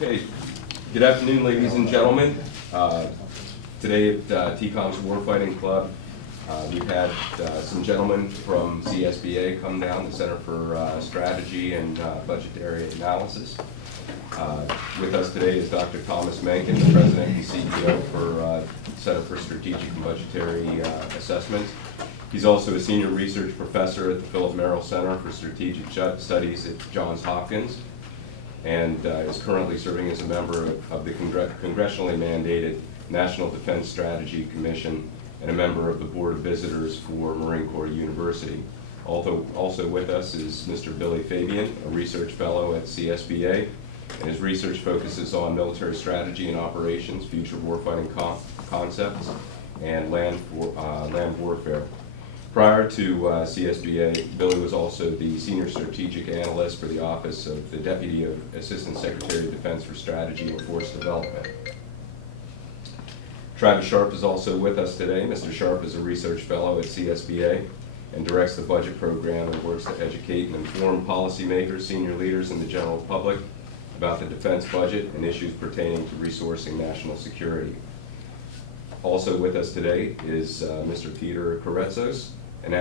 Okay, good afternoon, ladies and gentlemen. Today at Tecom's Warfighting Club, we've had some gentlemen from CSBA come down, the Center for Strategy and Budgetary Analysis. With us today is Dr. Thomas Mencken, the President and CEO for Center for Strategic and Budgetary Assessment. He's also a senior research professor at the Philip Merrill Center for Strategic Studies at Johns Hopkins, and is currently serving as a member of the congressionally mandated National Defense Strategy Commission and a member of the Board of Visitors for Marine Corps University. Also with us is Mr. Billy Fabian, a research fellow at CSBA, and his research focuses on military strategy and operations, future warfighting concepts, and land warfare. Prior to CSBA, Billy was also the Senior Strategic Analyst for the Office of the Deputy Assistant Secretary of Defense for Strategy and Force Development. Travis Sharp is also with us today. Mr. Sharp is a research fellow at CSBA and directs the budget program and works to educate and inform policymakers, senior leaders, and the general public about the defense budget and issues pertaining to resourcing national security. Also with us today is Mr. Peter Koretsos, an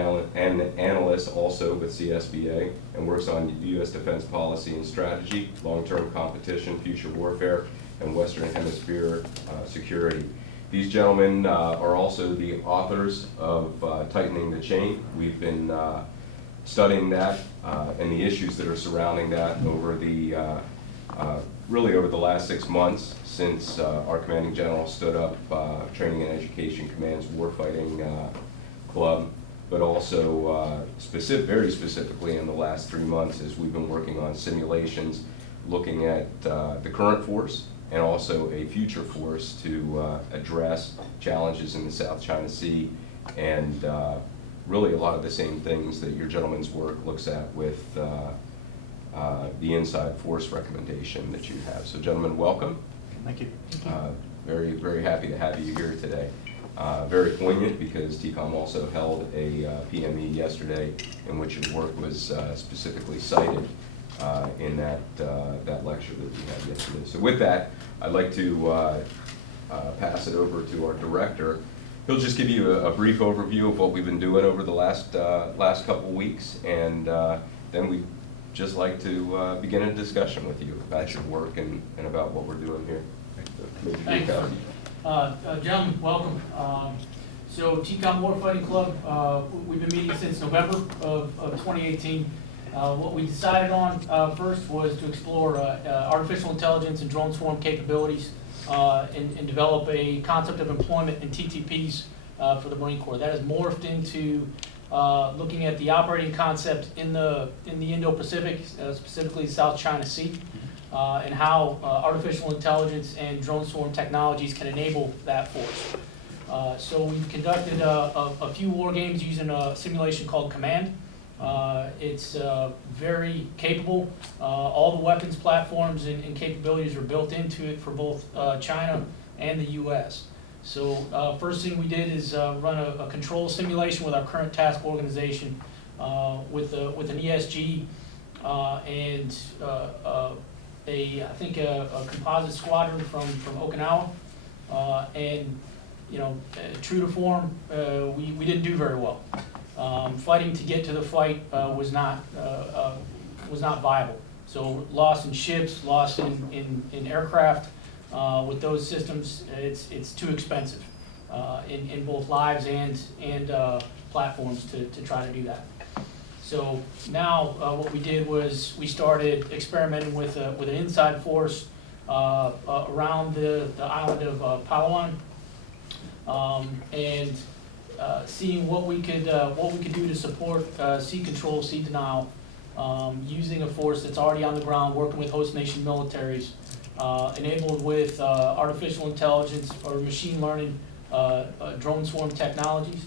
analyst also with CSBA, and works on U.S. defense policy and strategy, long-term competition, future warfare, and Western Hemisphere security. These gentlemen are also the authors of Tightening the Chain. We've been studying that and the issues that are surrounding that over the really over the last 6 months since our commanding general stood up Training and Education Command's Warfighting Club, but also very specifically in the last 3 months as we've been working on simulations looking at the current force and also a future force to address challenges in the South China Sea and really a lot of the same things that your gentleman's work looks at with the inside force recommendation that you have. So gentlemen, welcome. Thank you. Very, very happy to have you here today. Very poignant because Tecom also held a PME yesterday in which your work was specifically cited in that lecture that we had yesterday. So with that, I'd like to pass it over to our director. He'll just give you a brief overview of what we've been doing over the last couple weeks, and then we'd just like to begin a discussion with you about your work and about what we're doing here. Thanks. Gentlemen, welcome. So Tecom Warfighting Club, we've been meeting since November of 2018. What we decided on first was to explore artificial intelligence and drone swarm capabilities and develop a concept of employment in TTPs for the Marine Corps. That has morphed into looking at the operating concept in the Indo-Pacific, specifically the South China Sea, and how artificial intelligence and drone swarm technologies can enable that force. So we've conducted a few war games using a simulation called Command. It's very capable. All the weapons platforms and capabilities are built into it for both China and the U.S. So first thing we did is run a control simulation with our current task organization with an ESG and I think a composite squadron from Okinawa, and true to form, we didn't do very well. Fighting to get to the fight was not viable. So loss in ships, loss in aircraft. With those systems, it's too expensive in both lives and platforms to try to do that. So now what we did was we started experimenting with an inside force around the island of Palawan, and seeing what we could do to support sea control, sea denial, using a force that's already on the ground, working with host nation militaries, enabled with artificial intelligence or machine learning drone swarm technologies,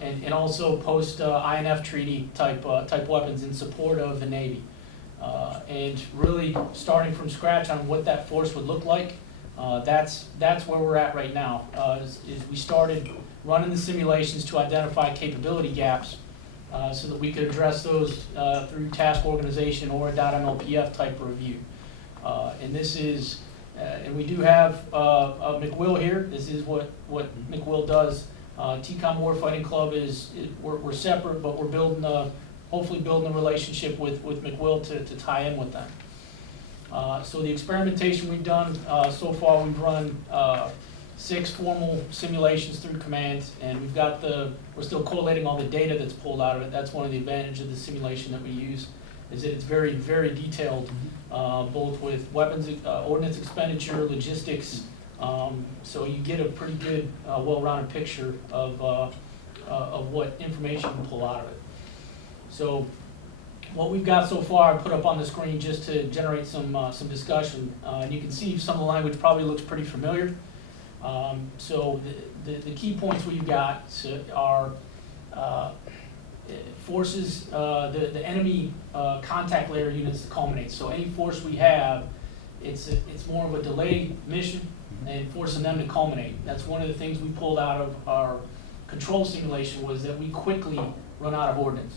and also post INF treaty type weapons in support of the Navy, and really starting from scratch on what that force would look like. That's where we're at right now. Is we started running the simulations to identify capability gaps so that we could address those through task organization or a .MLPF type review. And this is, and we do have McWill here. This is what McWill does. Tecom Warfighting Club we're separate, but we're hopefully building a relationship with McWill to tie in with them. So the experimentation we've done so far, we've run 6 formal simulations through command, and we're still collating all the data that's pulled out of it. That's one of the advantages of the simulation that we use, is that it's very, very detailed, both with weapons, ordnance expenditure, logistics. So you get a pretty good, well-rounded picture of what information you can pull out of it. So what we've got so far, I put up on the screen just to generate some discussion. And you can see some of the language probably looks pretty familiar. So the key points we've got are forces, the enemy contact layer units to culminate. So any force we have, it's more of a delayed mission and forcing them to culminate. That's one of the things we pulled out of our control simulation, was that we quickly run out of ordnance.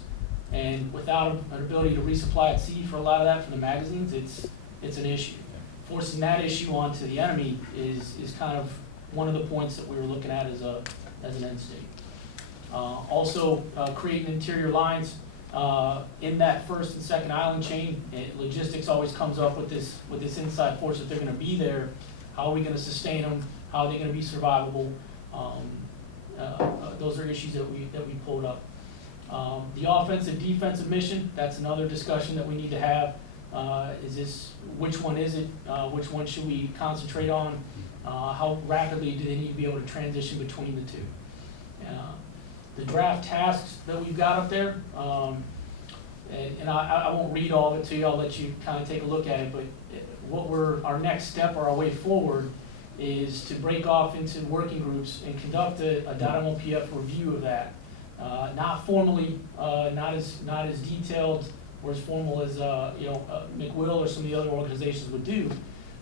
And without an ability to resupply at sea for a lot of that from the magazines, it's an issue. Forcing that issue onto the enemy is kind of one of the points that we were looking at as an end state. Also, creating interior lines in that first and second island chain. Logistics always comes up with this inside force. If they're going to be there, how are we going to sustain them? How are they going to be survivable? Those are issues that we pulled up. The offensive defensive mission, that's another discussion that we need to have. Which one is it? Which one should we concentrate on? How rapidly do they need to be able to transition between the two? The draft tasks that we've got up there, and I won't read all of it to you, I'll let you kind of take a look at it, but our next step or our way forward is to break off into working groups and conduct a .MLPF review of that. Not formally, not as detailed or as formal as McWill or some of the other organizations would do,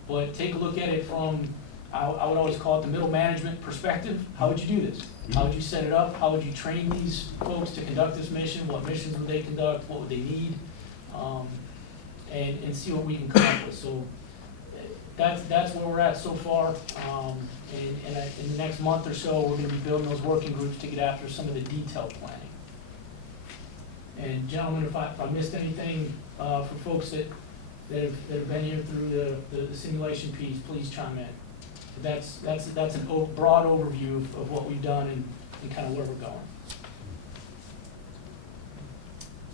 but take a look at it from, I would always call it the middle management perspective. How would you do this? How would you set it up? How would you train these folks to conduct this mission? What missions would they conduct? What would they need? And see what we can come up with. So that's where we're at so far. And in the next month or so, we're going to be building those working groups to get after some of the detailed planning. And gentlemen, if I missed anything for folks that have been here through the simulation piece, please chime in. That's a broad overview of what we've done and kind of where we're going.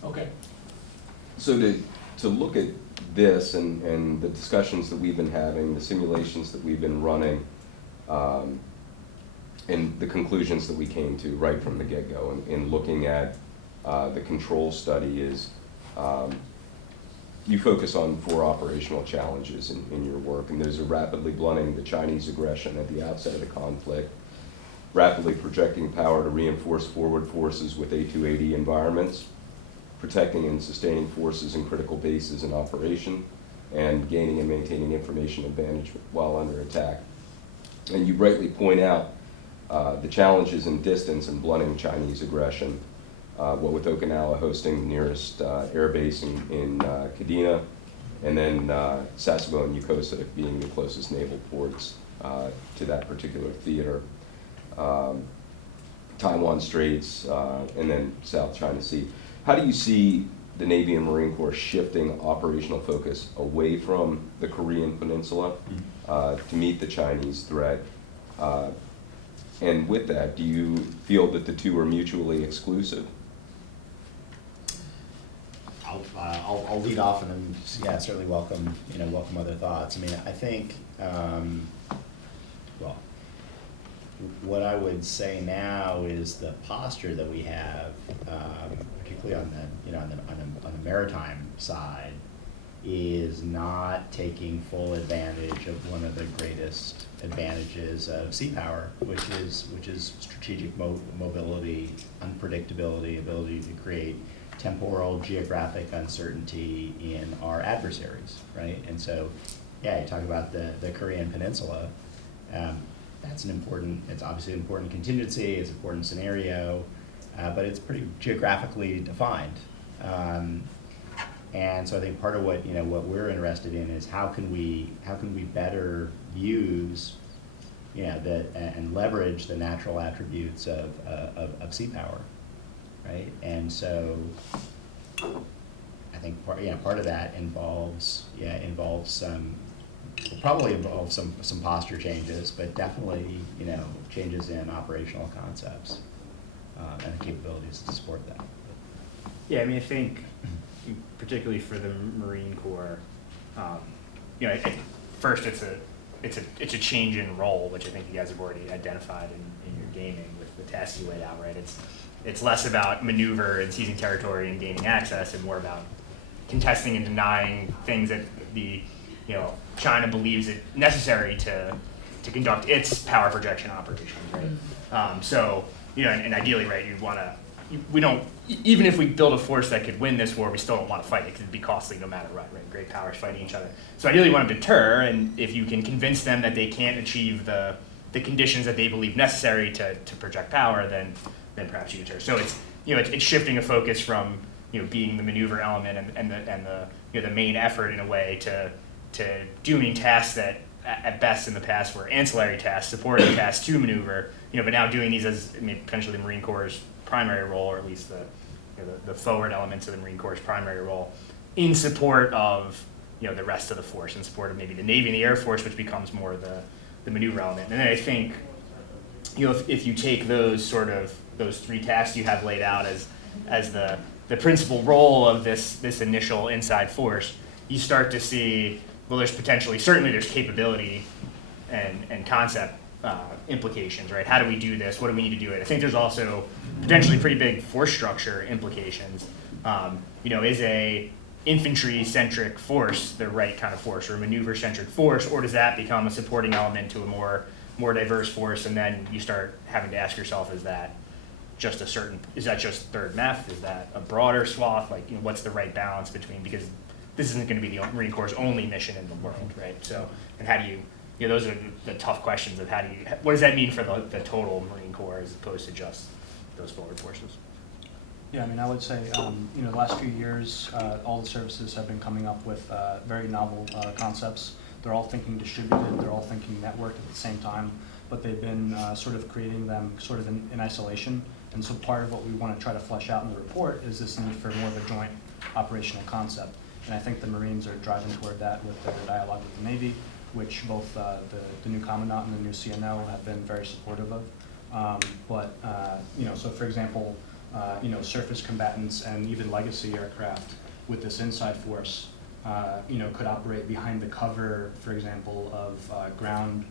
Okay. So to look at this and the discussions that we've been having, the simulations that we've been running, and the conclusions that we came to right from the get-go in looking at the control study is, you focus on 4 operational challenges in your work, and those are rapidly blunting the Chinese aggression at the outset of the conflict, rapidly projecting power to reinforce forward forces with A280 environments, protecting and sustaining forces in critical bases in operation, and gaining and maintaining information advantage while under attack. And you rightly point out the challenges in distance and blunting Chinese aggression, what with Okinawa hosting the nearest air base in Kadena, and then Sasebo and Yokosuka being the closest naval ports to that particular theater. Taiwan Straits, and then South China Sea. How do you see the Navy and Marine Corps shifting operational focus away from the Korean Peninsula to meet the Chinese threat? And with that, do you feel that the two are mutually exclusive? I'll lead off and then certainly welcome other thoughts. I mean, I think well, what I would say now is the posture that we have, particularly on the maritime side, is not taking full advantage of one of the greatest advantages of sea power, which is strategic mobility, unpredictability, ability to create temporal geographic uncertainty in our adversaries, right? And so, you talk about the Korean Peninsula. It's obviously an important contingency, it's an important scenario, but it's pretty geographically defined. And so I think part of what what we're interested in is how can we better use and leverage the natural attributes of sea power, right? And so I think part of that involves probably involves some posture changes, but definitely changes in operational concepts and the capabilities to support that. Yeah, I mean, I think particularly for the Marine Corps, first it's a change in role, which I think you guys have already identified in your gaming with the tasks you laid out, right? It's less about maneuver and seizing territory and gaining access, and more about contesting and denying things that China believes it necessary to conduct its power projection operations, right? So and ideally, right, you'd want to. We don't, even if we build a force that could win this war, we still don't want to fight it because it'd be costly no matter what, right? Great powers fighting each other. So ideally you want to deter, and if you can convince them that they can't achieve the conditions that they believe necessary to project power, then perhaps you deter. So it's shifting a focus from being the maneuver element and the main effort in a way to doing tasks that at best in the past were ancillary tasks, supporting tasks to maneuver, but now doing these as potentially the Marine Corps' primary role, or at least the forward elements of the Marine Corps' primary role, in support of the rest of the force, in support of maybe the Navy and the Air Force, which becomes more the maneuver element. And then I think if you take those three tasks you have laid out as the principal role of this initial inside force, you start to see, well, there's certainly there's capability and concept implications, right? How do we do this? What do we need to do it? I think there's also potentially pretty big force structure implications. Is a infantry-centric force the right kind of force, or a maneuver-centric force, or does that become a supporting element to a more diverse force? And then you start having to ask yourself, is that just third MEF? Is that a broader swath? What's the right balance between, because this isn't going to be the Marine Corps' only mission in the world, right? So, and how do you, those are the tough questions of what does that mean for the total Marine Corps as opposed to just those forward forces? Yeah, I mean, I would say, the last few years, all the services have been coming up with very novel concepts. They're all thinking distributed, they're all thinking networked at the same time, but they've been sort of creating them sort of in isolation. And so part of what we want to try to flesh out in the report is this need for more of a joint operational concept. And I think the Marines are driving toward that with their dialogue with the Navy, which both the new Commandant and the new CNO have been very supportive of. So for example, surface combatants and even legacy aircraft with this inside force, could operate behind the cover, for example, of ground,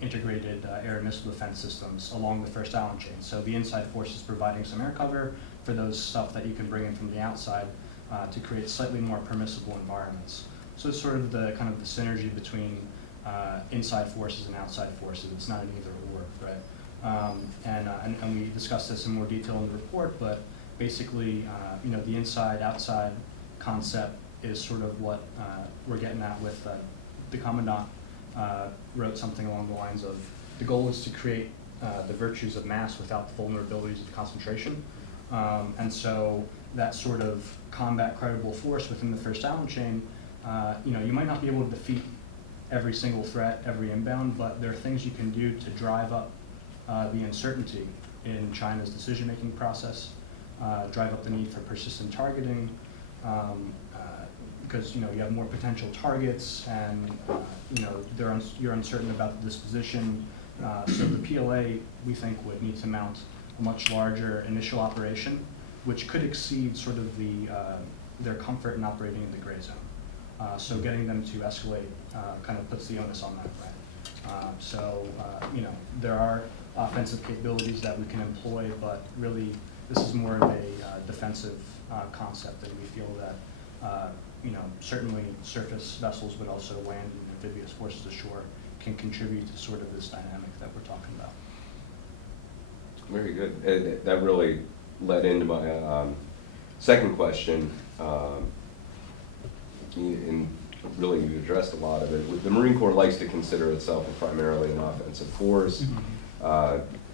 integrated air and missile defense systems along the first island chain. So the inside force is providing some air cover for those stuff that you can bring in from the outside to create slightly more permissible environments. So it's sort of the synergy between inside forces and outside forces. It's not an either or, right? And we discussed this in more detail in the report, but basically, the inside-outside concept is sort of what we're getting at with the Commandant wrote something along the lines of, the goal is to create the virtues of mass without the vulnerabilities of concentration. And so that sort of combat credible force within the first island chain, you might not be able to defeat every single threat, every inbound, but there are things you can do to drive up the uncertainty in China's decision-making process, drive up the need for persistent targeting, because you have more potential targets, and you're uncertain about the disposition. So the PLA, we think, would need to mount a much larger initial operation, which could exceed sort of their comfort in operating in the gray zone. So getting them to escalate kind of puts the onus on that, right? There are offensive capabilities that we can employ, but really this is more of a defensive concept, and we feel that certainly surface vessels, but also land and amphibious forces ashore can contribute to sort of this dynamic that we're talking about. Very good. That really led into my second question, and really you addressed a lot of it. The Marine Corps likes to consider itself primarily an offensive force,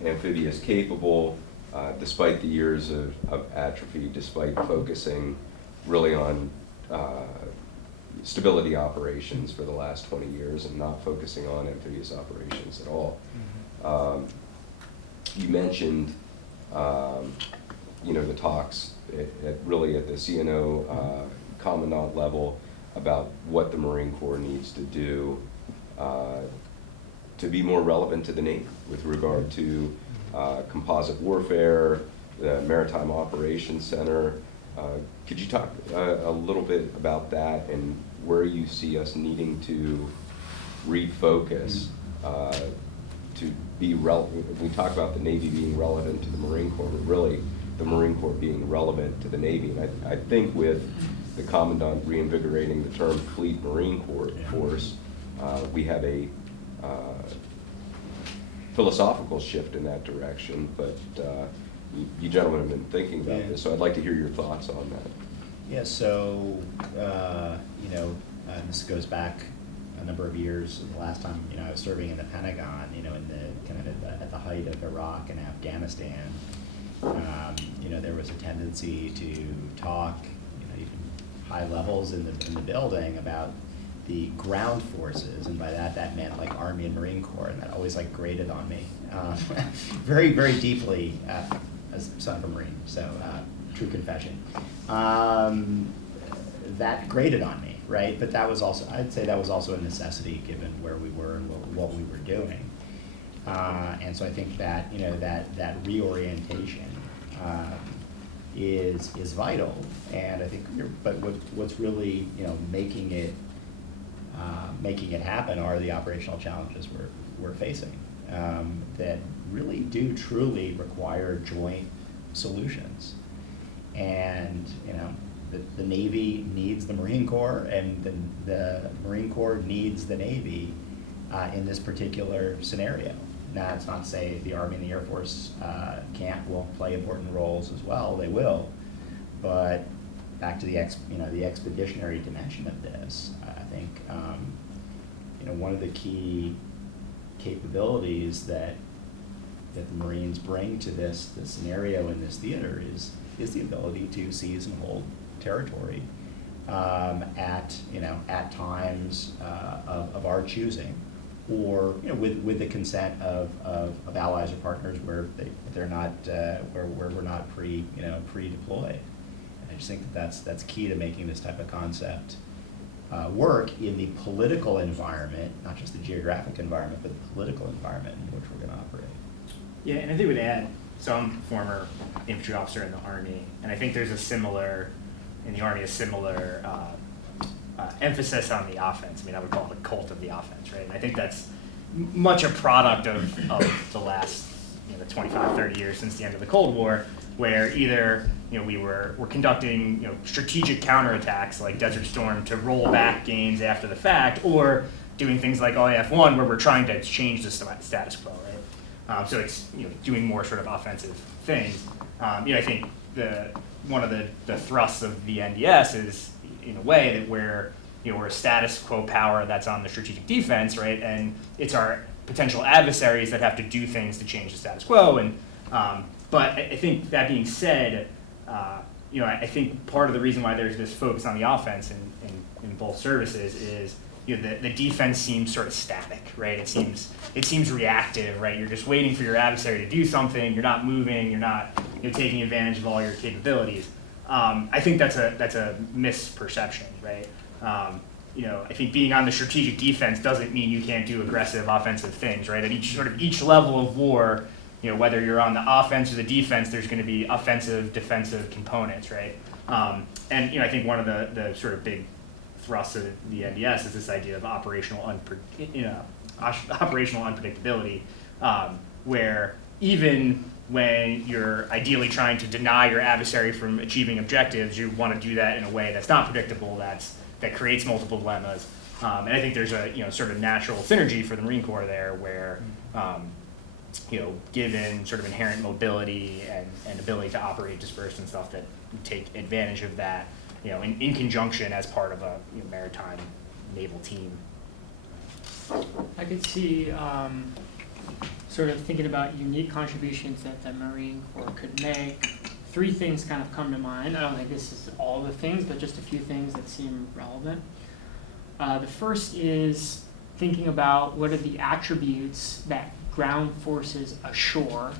amphibious capable, despite the years of atrophy, despite focusing really on stability operations for the last 20 years and not focusing on amphibious operations at all. You mentioned, the talks really at the CNO commandant level about what the Marine Corps needs to do to be more relevant to the Navy with regard to composite warfare, the Maritime Operations Center. Could you talk a little bit about that and where you see us needing to refocus to be relevant? We talk about the Navy being relevant to the Marine Corps, but really the Marine Corps being relevant to the Navy. And I think with the Commandant reinvigorating the term Fleet Marine Corps Force, we have a philosophical shift in that direction, but you gentlemen have been thinking about this, so I'd like to hear your thoughts on that. Yeah, so, this goes back a number of years. The last time, I was serving in the Pentagon, in the kind of at the height of Iraq and Afghanistan, there was a tendency to talk, even high levels in the building about the ground forces, and by that meant like Army and Marine Corps, and that always like grated on me, very, very deeply as son of a Marine, so true confession. That grated on me, right? But that was also, I'd say that was also a necessity given where we were and what we were doing. And so I think that, that reorientation is vital, and I think, but what's really, making it happen are the operational challenges we're facing that really do truly require joint solutions. And the Navy needs the Marine Corps, and the Marine Corps needs the Navy in this particular scenario. Now, it's not to say the Army and the Air Force won't play important roles as well. They will, but back to the expeditionary dimension of this, I think one of the key capabilities that the Marines bring to this scenario in this theater is the ability to seize and hold territory at times of our choosing, or with the consent of allies or partners where they're not where we're not pre-deployed. And I just think that's key to making this type of concept work in the political environment, not just the geographic environment, but the political environment in which we're going to operate. Yeah, and I think we'd add some former infantry officer in the Army, and I think there's a similar emphasis on the offense. I mean, I would call it the cult of the offense, right? And I think that's much a product of the last 25, 30 years since the end of the Cold War, where either we're conducting strategic counterattacks like Desert Storm to roll back gains after the fact, or doing things like IF-1 where we're trying to change the status quo, right? So it's doing more sort of offensive things. I think one of the thrusts of the NDS is in a way that we're a status quo power that's on the strategic defense, right? And it's our potential adversaries that have to do things to change the status quo. And but I think that being said, I think part of the reason why there's this focus on the offense in both services is the defense seems sort of static, right? It seems reactive, right? You're just waiting for your adversary to do something. You're not moving. You're not taking advantage of all your capabilities. I think that's a misperception, right? I think being on the strategic defense doesn't mean you can't do aggressive offensive things, right? At each level of war, whether you're on the offense or the defense, there's going to be offensive, defensive components, right? And I think one of the sort of big thrusts of the NDS is this idea of operational unpredictability, where even when you're ideally trying to deny your adversary from achieving objectives, you want to do that in a way that's not predictable, that creates multiple dilemmas. And I think there's a sort of natural synergy for the Marine Corps there, where given sort of inherent mobility and ability to operate dispersed and stuff, that we take advantage of that, in conjunction as part of a maritime naval team. I could see sort of thinking about unique contributions that the Marine Corps could make three things kind of come to mind. I don't think this is all the things, but just a few things that seem relevant. The first is thinking about what are the attributes that ground forces ashore,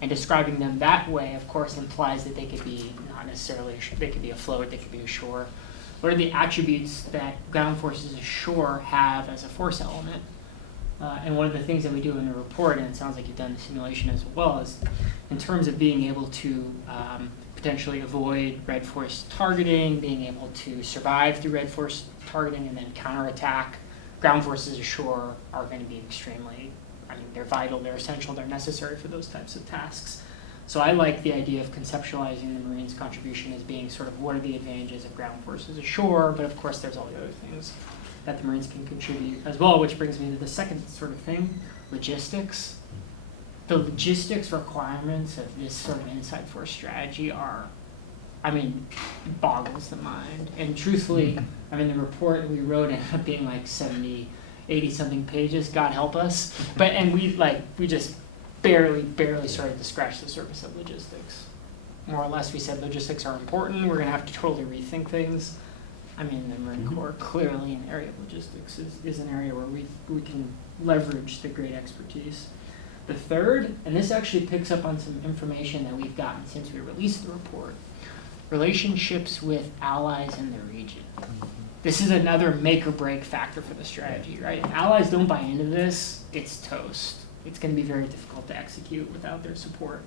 and describing them that way, of course, implies that they could be not necessarily, they could be afloat, they could be ashore. What are the attributes that ground forces ashore have as a force element? And one of the things that we do in the report, and it sounds like you've done the simulation as well, is in terms of being able to potentially avoid red force targeting, being able to survive through red force targeting and then counterattack, ground forces ashore are going to be extremely, I mean, they're vital, they're essential, they're necessary for those types of tasks. So I like the idea of conceptualizing the Marines' contribution as being sort of what are the advantages of ground forces ashore, but of course there's all the other things that the Marines can contribute as well, which brings me to the second sort of thing, logistics. The logistics requirements of this sort of inside force strategy are, I mean, boggles the mind. And truthfully, I mean, the report we wrote ended up being like 70, 80 something pages, God help us. But, and we just barely started to scratch the surface of logistics. More or less, we said logistics are important, we're gonna have to totally rethink things. I mean, the Marine Corps, clearly an area of logistics is an area where we can leverage the great expertise. The third, and this actually picks up on some information that we've gotten since we released the report, relationships with allies in the region. This is another make or break factor for the strategy, right? If allies don't buy into this, it's toast. It's going to be very difficult to execute without their support.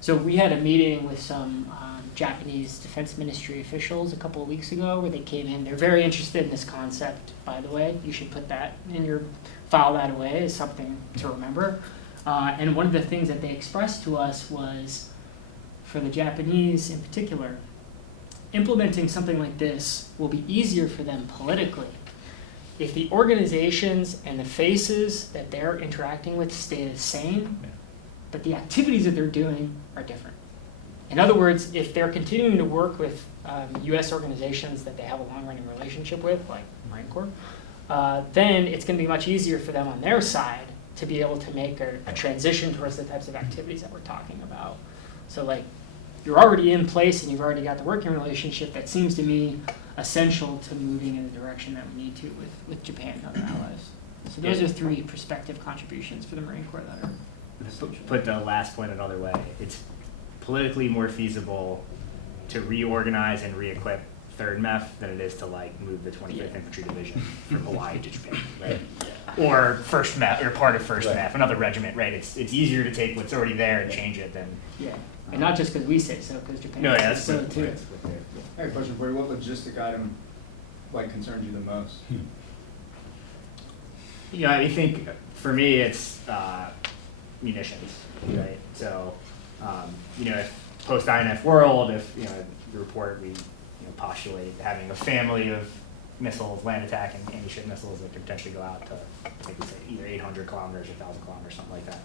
So we had a meeting with some Japanese Defense Ministry officials a couple of weeks ago where they came in. They're very interested in this concept, by the way. You should put that in your, file that away as something to remember. And one of the things that they expressed to us was, for the Japanese in particular, implementing something like this will be easier for them politically if the organizations and the faces that they're interacting with stay the same, but the activities that they're doing are different. In other words, if they're continuing to work with US organizations that they have a long-running relationship with, like Marine Corps, then it's going to be much easier for them on their side to be able to make a transition towards the types of activities that we're talking about. So like, you're already in place and you've already got the working relationship. That seems to me essential to moving in the direction that we need to with Japan and other allies. So those are three prospective contributions for the Marine Corps that are essential. Put the last point another way, it's politically more feasible to reorganize and re-equip 3rd MEF than it is to like move the 25th Infantry Division from Hawaii to Japan, right? Or 1st MEF, or part of 1st MEF, another regiment, right? It's easier to take what's already there and change it than... Yeah, and not just because we say so, because Japan No, yeah, says so that's too. I have a question for you. What logistic item like concerns you the most? Yeah, I think for me it's munitions, right? So, if post-INF world, if the report we postulate having a family of missiles, land attack and anti-ship missiles that could potentially go out to, I think we say either 800 kilometers or 1,000 kilometers, something like that.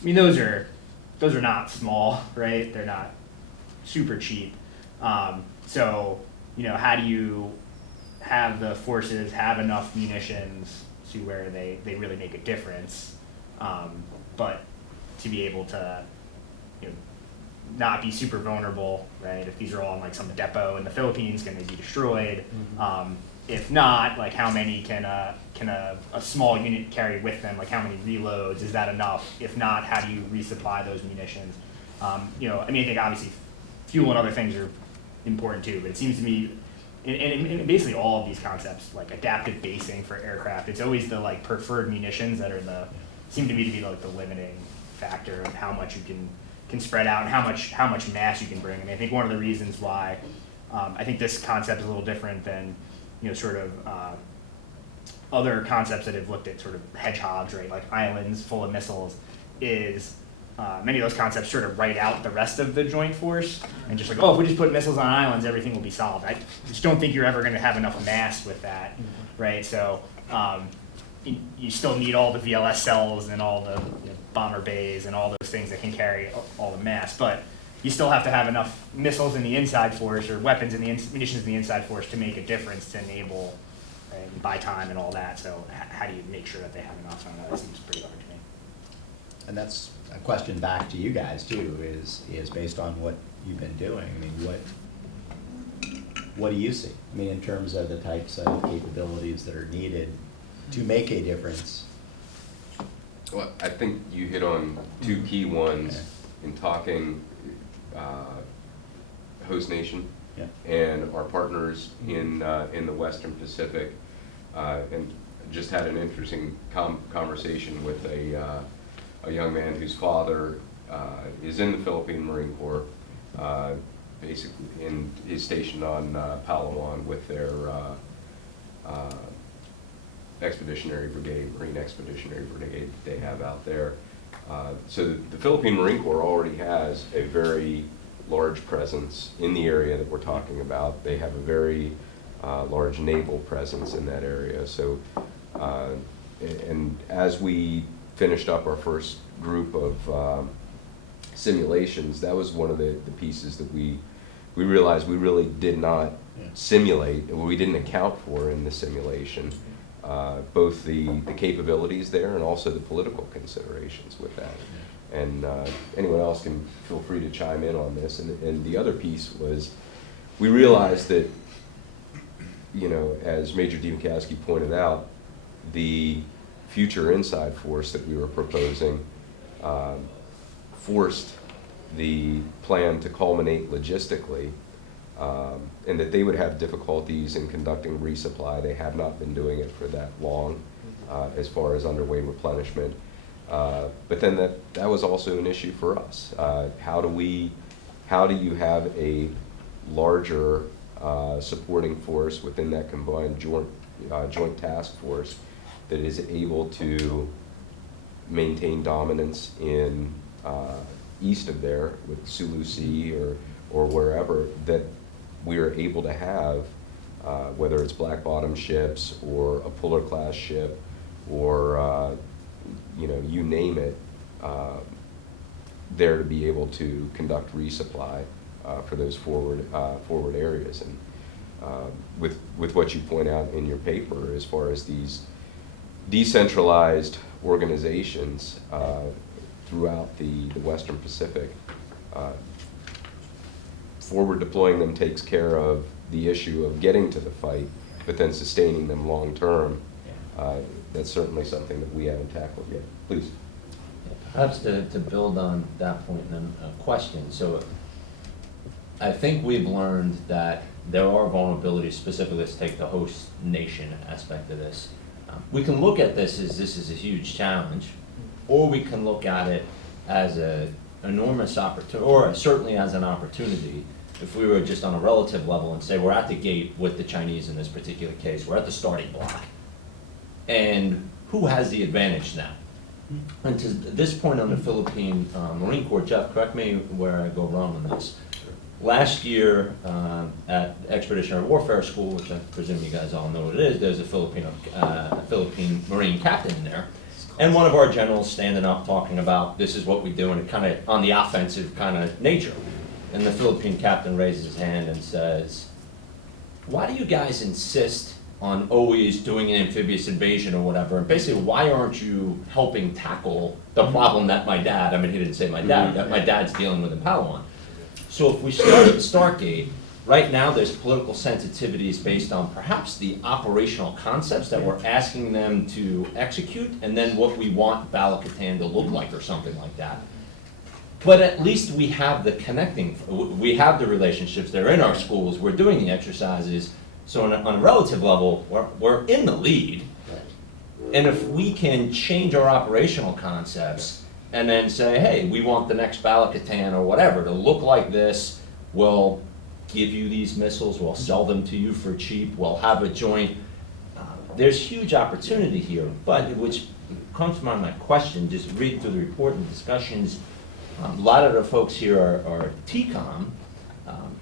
I mean, those are not small, right? They're not super cheap. So, how do you have the forces have enough munitions to where they really make a difference, but to be able to, not be super vulnerable, right? If these are all in like some depot in the Philippines, can they be destroyed? If not, like how many can a small unit carry with them? Like how many reloads? Is that enough? If not, how do you resupply those munitions? I think obviously fuel and other things are important too, but it seems to me, and basically all of these concepts, like adaptive basing for aircraft, it's always the like preferred munitions that are seem to me to be like the limiting factor of how much you can spread out and how much mass you can bring. And I think one of the reasons why I think this concept is a little different than other concepts that have looked at sort of hedgehogs, right, like islands full of missiles, is many of those concepts sort of write out the rest of the joint force and just like, oh, if we just put missiles on islands, everything will be solved. I just don't think you're ever going to have enough mass with that, right? So you still need all the VLS cells and all the bomber bays and all those things that can carry all the mass, but you still have to have enough missiles in the inside force or weapons in the munitions in the inside force to make a difference to enable and buy time and all that. So how do you make sure that they have enough? I don't know, that seems pretty hard to me. that's a question back to you guys too, is based on what you've been doing. I mean, what do you see? I mean, in terms of the types of capabilities that are needed to make a difference? Well, I think you hit on two key ones in talking host nation Yeah. and our partners in the Western Pacific, and just had an interesting conversation with a young man whose father is in the Philippine Marine Corps, basically is stationed on Palawan with their expeditionary brigade, Marine Expeditionary Brigade that they have out there. So the Philippine Marine Corps already has a very large presence in the area that we're talking about. They have a very large naval presence in that area. So, and as we finished up our first group of simulations, that was one of the pieces that we realized we really did not simulate, or we didn't account for in the simulation. Both the capabilities there and also the political considerations with that. And anyone else can feel free to chime in on this. And the other piece was, we realized that, you know, as Major Diemakowski pointed out, the future inside force that we were proposing forced the plan to culminate logistically, and that they would have difficulties in conducting resupply. They have not been doing it for that long as far as underway replenishment. But then that was also an issue for us. How do you have a larger supporting force within that combined joint task force that is able to maintain dominance in east of there with Sulu Sea or wherever, that we are able to have, whether it's black bottom ships or a Puller class ship or you know, you name it, there to be able to conduct resupply for those forward areas. And with what you point out in your paper, as far as these decentralized organizations throughout the Western Pacific, forward deploying them takes care of the issue of getting to the fight, but then sustaining them long term. That's certainly something that we haven't tackled yet. Please. Perhaps to build on that point, and then a question. So I think we've learned that there are vulnerabilities, specifically let's take the host nation aspect of this. We can look at this as a huge challenge, or we can look at it as an enormous opportunity, or certainly as an opportunity. If we were just on a relative level and say we're at the gate with the Chinese in this particular case, we're at the starting block. And who has the advantage now? And to this point on the Philippine Marine Corps, Jeff, correct me where I go wrong on this. Last year at Expeditionary Warfare School, which I presume you guys all know what it is, there's a Philippine Marine captain in there. And one of our generals standing up talking about this is what we do, and it kind of on the offensive kind of nature. And the Philippine captain raises his hand and says, why do you guys insist on always doing an amphibious invasion or whatever? And basically, why aren't you helping tackle the problem that my dad, I mean, he didn't say my dad, that my dad's dealing with in Palawan. So if we start at the start gate, right now there's political sensitivities based on perhaps the operational concepts that we're asking them to execute, and then what we want Bala-Katan to look like or something like that. But at least we have the connecting, we have the relationships, they're in our schools, we're doing the exercises. So on a relative level, we're in the lead. And if we can change our operational concepts and then say, hey, we want the next Bala-Katan or whatever to look like this, we'll give you these missiles, we'll sell them to you for cheap, we'll have a joint. There's huge opportunity here, but which comes to mind my question, just reading through the report and discussions, a lot of the folks here are Tecom,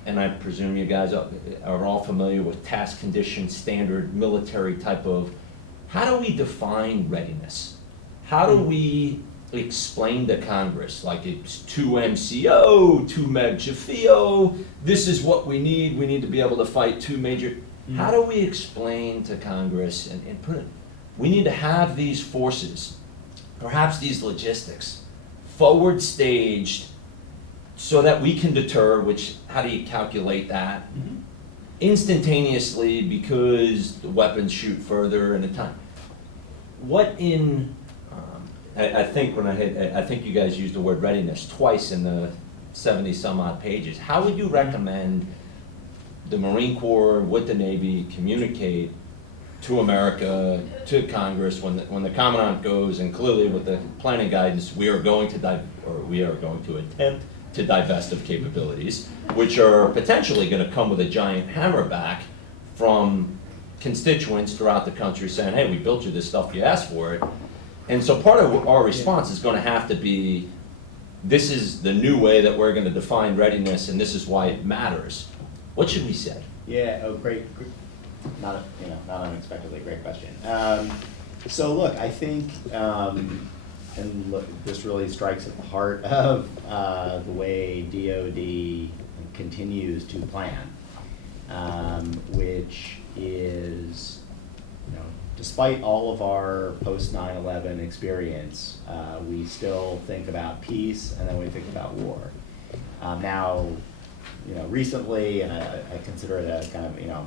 and I presume you guys are all familiar with task condition standard military type of, how do we define readiness? How do we explain to Congress, like it's 2 MCO, 2 MegJFIO, this is what we need to be able to fight 2 major, how do we explain to Congress and put it, we need to have these forces, perhaps these logistics, forward staged so that we can deter, which, how do you calculate that? Instantaneously, because the weapons shoot further in a time. What in, I think I think you guys used the word readiness twice in the 70 some odd pages. How would you recommend the Marine Corps with the Navy communicate to America, to Congress, when the Commandant goes, and clearly with the planning guidance, we are going to attempt to divest of capabilities, which are potentially going to come with a giant hammer back from constituents throughout the country saying, hey, we built you this stuff, you asked for it. And so part of our response is going to have to be, this is the new way that we're going to define readiness, and this is why it matters. What should we say? Yeah, oh, great, not unexpectedly, great question. So look, I think, and look, this really strikes at the heart of the way DoD continues to plan, which is, despite all of our post 9/11 experience, we still think about peace and then we think about war. Now, recently, and I consider it a kind of,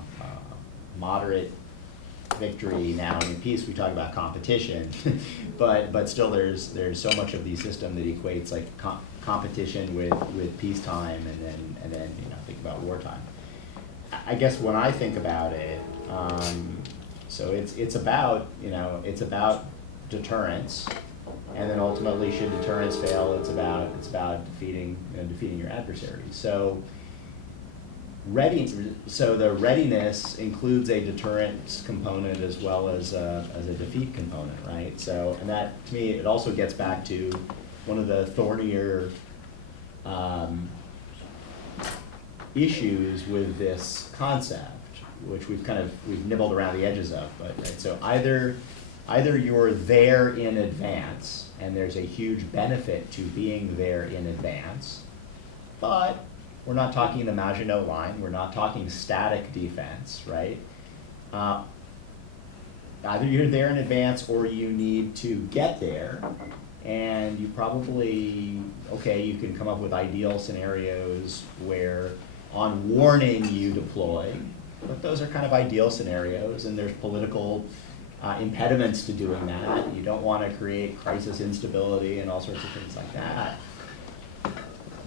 moderate victory now. In peace, we talk about competition, but still, there's so much of the system that equates like competition with peacetime, and then think about wartime. I guess when I think about it, so it's about deterrence, and then ultimately, should deterrence fail, it's about defeating your adversaries. So the readiness includes a deterrence component as well as a defeat component, right? So, and that, to me, it also gets back to one of the thornier issues with this concept, which we've nibbled around the edges of, but right? So either you're there in advance, and there's a huge benefit to being there in advance, but we're not talking the Maginot Line, we're not talking static defense, right? Either you're there in advance or you need to get there, and you probably, you can come up with ideal scenarios where on warning you deploy, but those are kind of ideal scenarios, and there's political impediments to doing that. You don't want to create crisis instability and all sorts of things like that.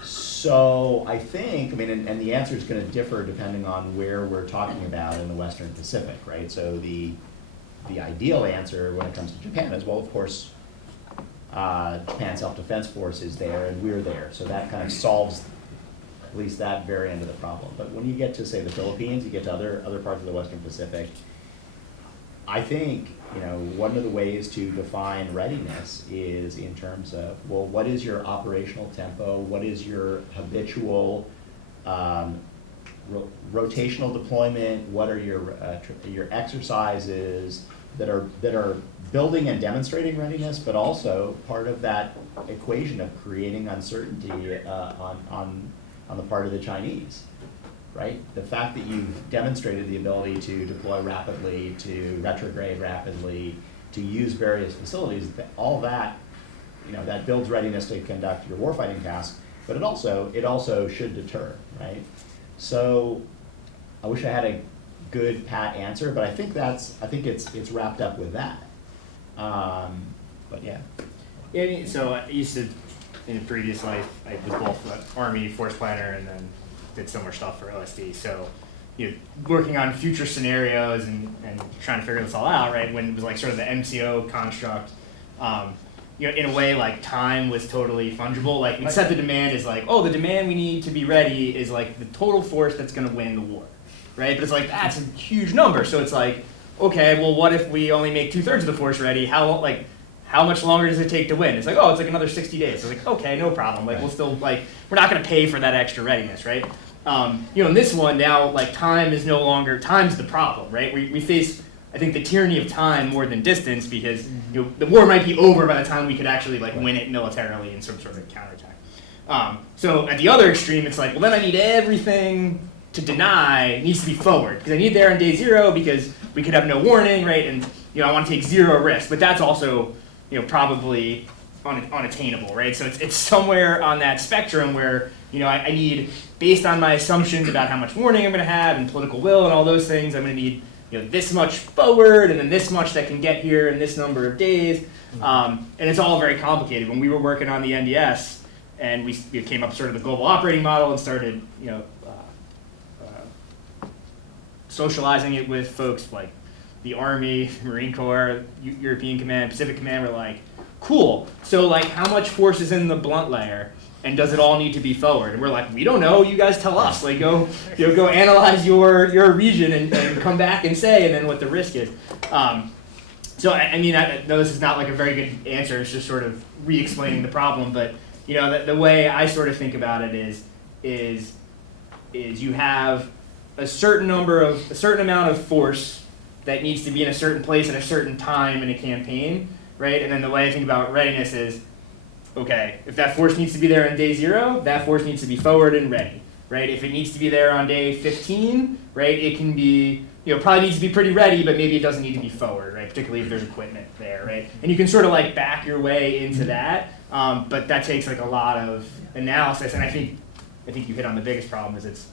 So I think, and the answer is going to differ depending on where we're talking about in the Western Pacific, right? So the ideal answer when it comes to Japan is, well, of course, Japan Self-Defense Force is there and we're there. So that kind of solves at least that very end of the problem. But when you get to, say, the Philippines, you get to other parts of the Western Pacific, I think, one of the ways to define readiness is in terms of, well, what is your operational tempo? What is your habitual rotational deployment? What are your exercises that are building and demonstrating readiness, but also part of that equation of creating uncertainty on the part of the Chinese? Right? The fact that you've demonstrated the ability to deploy rapidly, to retrograde rapidly, to use various facilities, all that, that builds readiness to conduct your warfighting tasks, but it also should deter, right? So I wish I had a good pat answer, but I think it's wrapped up with that. But yeah. Yeah, so I used to, in a previous life, I was both an Army force planner and then did similar stuff for OSD. So, working on future scenarios and trying to figure this all out, right? When it was like sort of the MCO construct, in a way, like time was totally fungible. Like we set the demand as like, the demand we need to be ready is like the total force that's going to win the war, right? But it's like that's a huge number. So it's like, okay, well, what if we only make 2/3 of the force ready? How much longer does it take to win? It's like, it's like another 60 days. So it's like, okay, no problem. Like, we'll still, we're not going to pay for that extra readiness, right? In this one now, time's the problem, right? We face, I think, the tyranny of time more than distance because, the war might be over by the time we could actually, win it militarily in some sort of counterattack. So at the other extreme, it's like, well, then I need everything to deny needs to be forward because I need there on day 0 because we could have no warning, right? And, I want to take 0 risk, but that's also, probably unattainable, right? So it's somewhere on that spectrum where, I need, based on my assumptions about how much warning I'm going to have and political will and all those things, I'm going to need, this much forward and then this much that can get here in this number of days. And it's all very complicated. When we were working on the NDS and we came up with sort of the global operating model and started, socializing it with folks like the Army, Marine Corps, European Command, Pacific Command, were like, cool, so like how much force is in the blunt layer and does it all need to be forward? And we're like, we don't know, you guys tell us. Like go analyze your region and come back and say, and then what the risk is. So I know this is not like a very good answer, it's just sort of re-explaining the problem, but the way I sort of think about it is you have a certain amount of force that needs to be in a certain place at a certain time in a campaign, right? And then the way I think about readiness is, okay, if that force needs to be there on day 0, that force needs to be forward and ready, right? If it needs to be there on day 15, right, it can be, probably needs to be pretty ready, but maybe it doesn't need to be forward, right? Particularly if there's equipment there, right? And you can sort of like back your way into that, but that takes like a lot of analysis, and I think you hit on the biggest problem is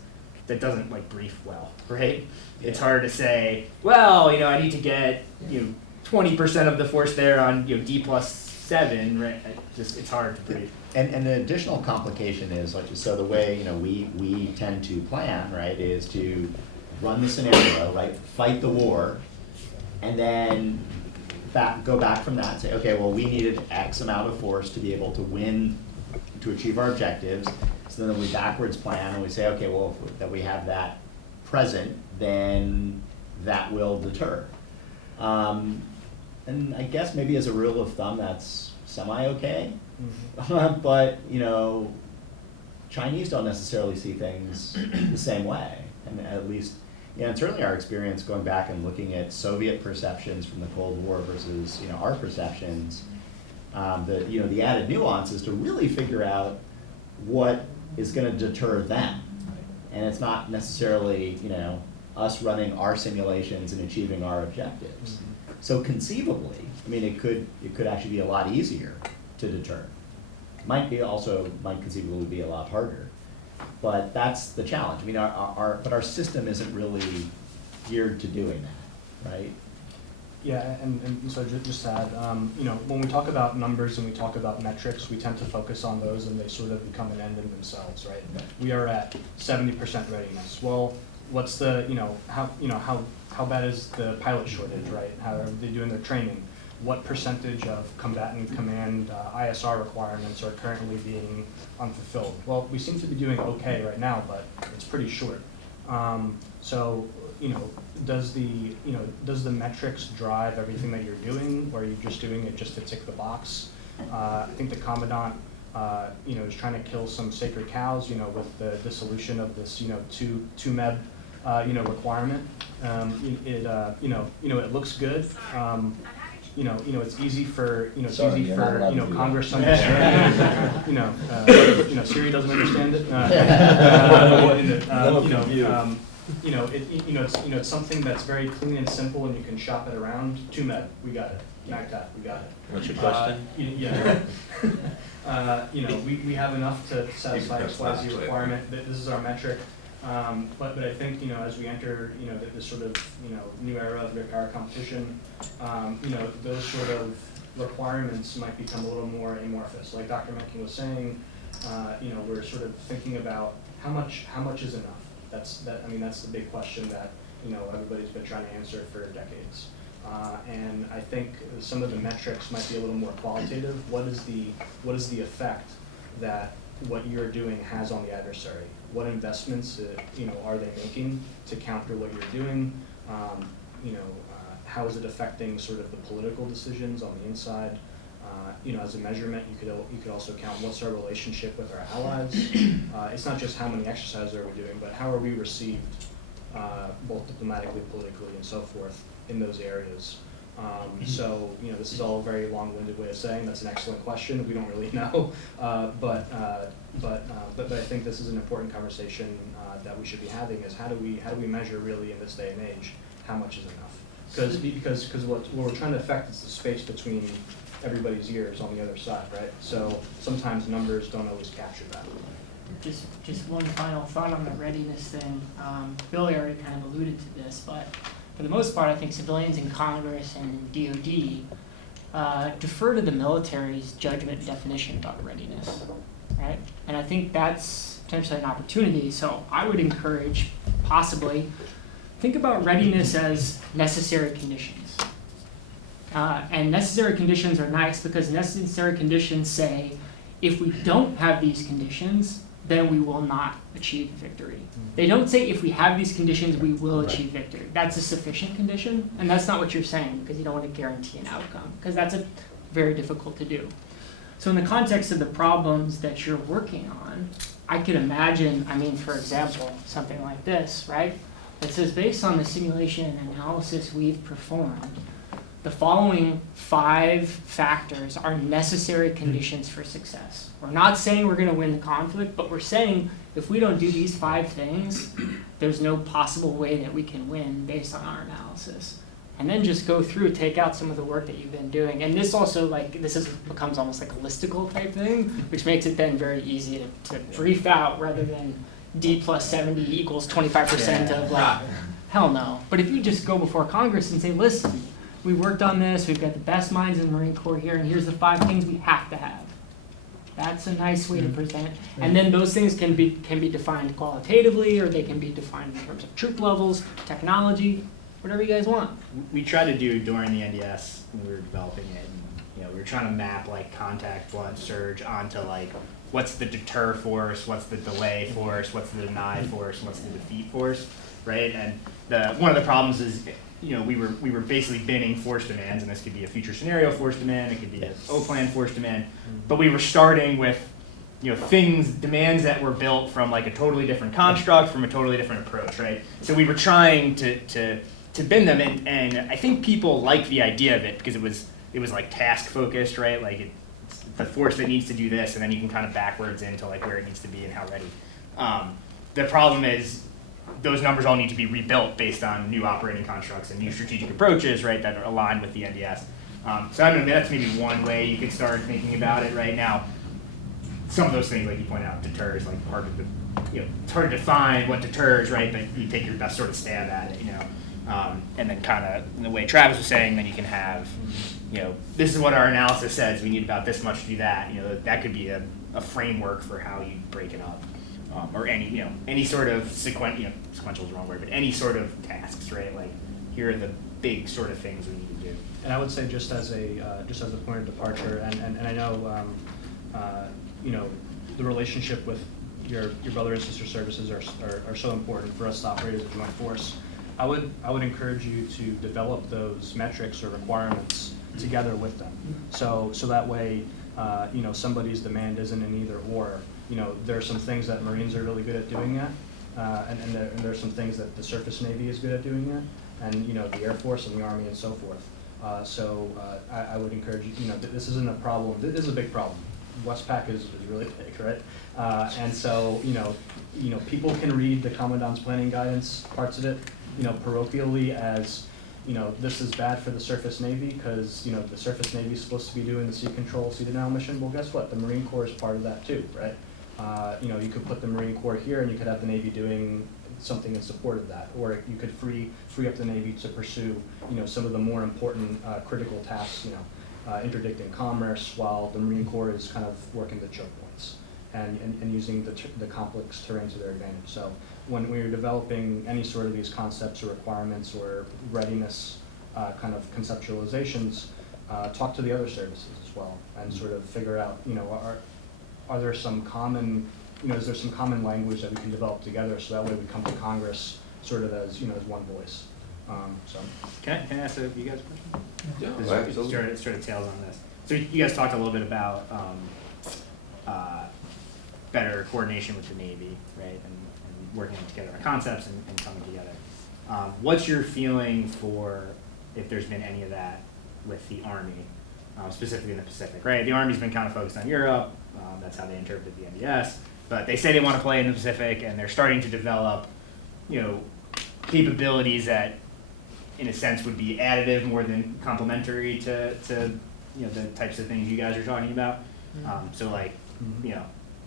that doesn't like brief well, right? It's hard to say, well, I need to get 20% of the force there on D+7, right? It's hard to brief. And an additional complication is, so the way we tend to plan, right, is to run the scenario, right, fight the war, and then go back from that and say, okay, well, we needed X amount of force to be able to win, to achieve our objectives. So then we backwards plan and we say, okay, well, that we have that present, then that will deter. And I guess maybe as a rule of thumb, that's semi-okay. Mm-hmm. But, Chinese don't necessarily see things the same way. And at least, and certainly our experience going back and looking at Soviet perceptions from the Cold War versus, our perceptions, the added nuance is to really figure out what is going to deter them. And it's not necessarily, us running our simulations and achieving our objectives. Mm-hmm. So conceivably, it could actually be a lot easier to deter. Might conceivably be a lot harder. But that's the challenge. Our system isn't really geared to doing that, right? Yeah, and so just to add, when we talk about numbers and we talk about metrics, we tend to focus on those and they sort of become an end in themselves, right? We are at 70% readiness. Well, what's the, how bad is the pilot shortage, right? How are they doing their training? What percentage of combatant command ISR requirements are currently being unfulfilled? Well, we seem to be doing okay right now, but it's pretty short. So, does the metrics drive everything that you're doing, or are you just doing it just to tick the box? I think the commandant, is trying to kill some sacred cows, with the dissolution of this, 2 MEB, requirement. It looks good. It's easy for, Congress to understand. Siri doesn't understand it. It's something that's very clean and simple, and you can shop it around. 2 MEB, we got it. NACTAT, we got it. What's your question? We have enough to satisfy XYZ requirement. This is our metric. But I think, as we enter, this sort of, new era of great power competition, those sort of requirements might become a little more amorphous. Like Dr. Mencken was saying, we're sort of thinking about how much is enough. That's the big question that, everybody's been trying to answer for decades. And I think some of the metrics might be a little more qualitative. What is the effect that what you're doing has on the adversary? What investments, are they making to counter what you're doing? How is it affecting sort of the political decisions on the inside? As a measurement, you could also count what's our relationship with our allies. It's not just how many exercises are we doing, but how are we received, both diplomatically, politically, and so forth in those areas. So, this is all a very long-winded way of saying that's an excellent question. We don't really know, but I think this is an important conversation that we should be having. Is how do we measure really in this day and age how much is enough? Because what we're trying to affect is the space between everybody's ears on the other side, right? So sometimes numbers don't always capture that. Just one final thought on the readiness thing. Billy already kind of alluded to this, but for the most part, I think civilians in Congress and DOD defer to the military's judgment and definition about readiness, right? And I think that's potentially an opportunity. So I would encourage, possibly, think about readiness as necessary conditions. And necessary conditions are nice because necessary conditions say, if we don't have these conditions, then we will not achieve victory. They don't say if we have these conditions, we will achieve victory. That's a sufficient condition, and that's not what you're saying because you don't want to guarantee an outcome because that's very difficult to do. So in the context of the problems that you're working on, I could imagine, for example, something like this, right? It says, based on the simulation and analysis we've performed, the following 5 factors are necessary conditions for success. We're not saying we're going to win the conflict, but we're saying if we don't do these 5 things, there's no possible way that we can win based on our analysis. And then just go through, take out some of the work that you've been doing. And this also, becomes almost like a listicle type thing, which makes it then very easy to brief out rather than D plus 70 equals 25% of hell no. But if you just go before Congress and say, listen, we worked on this, we've got the best minds in the Marine Corps here, and here's the 5 things we have to have. That's a nice way to present. And then those things can be defined qualitatively, or they can be defined in terms of troop levels, technology, whatever you guys want. We tried to do during the NDS when we were developing it, and, we were trying to map contact, blood surge onto what's the deter force, what's the delay force, what's the deny force, what's the defeat force, right? And one of the problems is, we were basically binning force demands, and this could be a future scenario force demand, it could be an O-plan force demand, but we were starting with, demands that were built from a totally different construct, from a totally different approach, right? So we were trying to bin them, and I think people like the idea of it because it was task focused, right? It's the force that needs to do this, and then you can kind of backwards into where it needs to be and how ready. The problem is, those numbers all need to be rebuilt based on new operating constructs and new strategic approaches, right, that are aligned with the NDS. So that's maybe one way you could start thinking about it right now. Some of those things, like you point out, deters, it's hard to define what deters, right, but you take your best sort of stab at it, and then kind of, in the way Travis was saying, then you can have, this is what our analysis says, we need about this much to do that, that could be a framework for how you break it up. Or any sort of sequential is the wrong word, but any sort of tasks, right? Here are the big sort of things we need to do. And I would say just as a point of departure, and I know, the relationship with your brother and sister services are so important for us to operate as a joint force. I would encourage you to develop those metrics or requirements together with them. So that way, somebody's demand isn't an either or. There are some things that Marines are really good at doing that, and there are some things that the Surface Navy is good at doing that, and the Air Force and the Army and so forth. I would encourage you. This isn't a problem. This is a big problem. Westpac is really big, right? And so people can read the Commandant's Planning Guidance parts of it, parochially as this is bad for the Surface Navy because the Surface Navy is supposed to be doing the sea control, sea denial mission. Well, guess what? The Marine Corps is part of that too, right? You could put the Marine Corps here, and you could have the Navy doing something in support of that, or you could free up the Navy to pursue some of the more important critical tasks, interdicting commerce, while the Marine Corps is kind of working the choke points and using the complex terrain to their advantage. So when we're developing any sort of these concepts or requirements or readiness kind of conceptualizations, talk to the other services as well and sort of figure out, are there some common, is there some common language that we can develop together so that way we come to Congress sort of as, as one voice. Can I ask you guys a question? Yeah, This absolutely. sort of tails on this. So you guys talked a little bit about better coordination with the Navy, right, and working together on concepts and coming together. What's your feeling for if there's been any of that with the Army, specifically in the Pacific, right? The Army's been kind of focused on Europe. That's how they interpret the NDS. But they say they want to play in the Pacific, and they're starting to develop, capabilities that, in a sense, would be additive more than complementary to you know, the types of things you guys are talking about. So like, you know,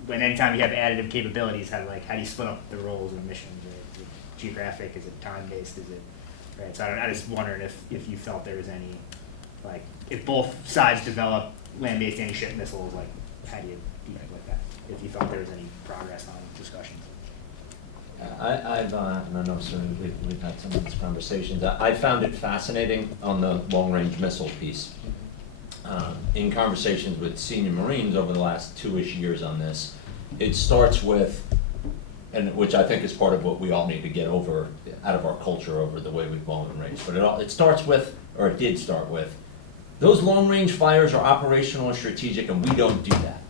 when anytime you have additive capabilities, how do you split up the roles and missions? Is it geographic? Is it time based? Is it right? So I just wondered if you felt there was any, like, if both sides develop land based anti-ship missiles, like how do you deal with that? If you felt there was any progress on discussions. I've, and I know, sir, we've had some of these conversations. I found it fascinating on the long-range missile piece. In conversations with senior Marines over the last 2-ish years on this, it starts with, and which I think is part of what we all need to get over, out of our culture over the way we've blown and ranged. But it starts with, or it did start with, those long-range fires are operational and strategic, and we don't do that.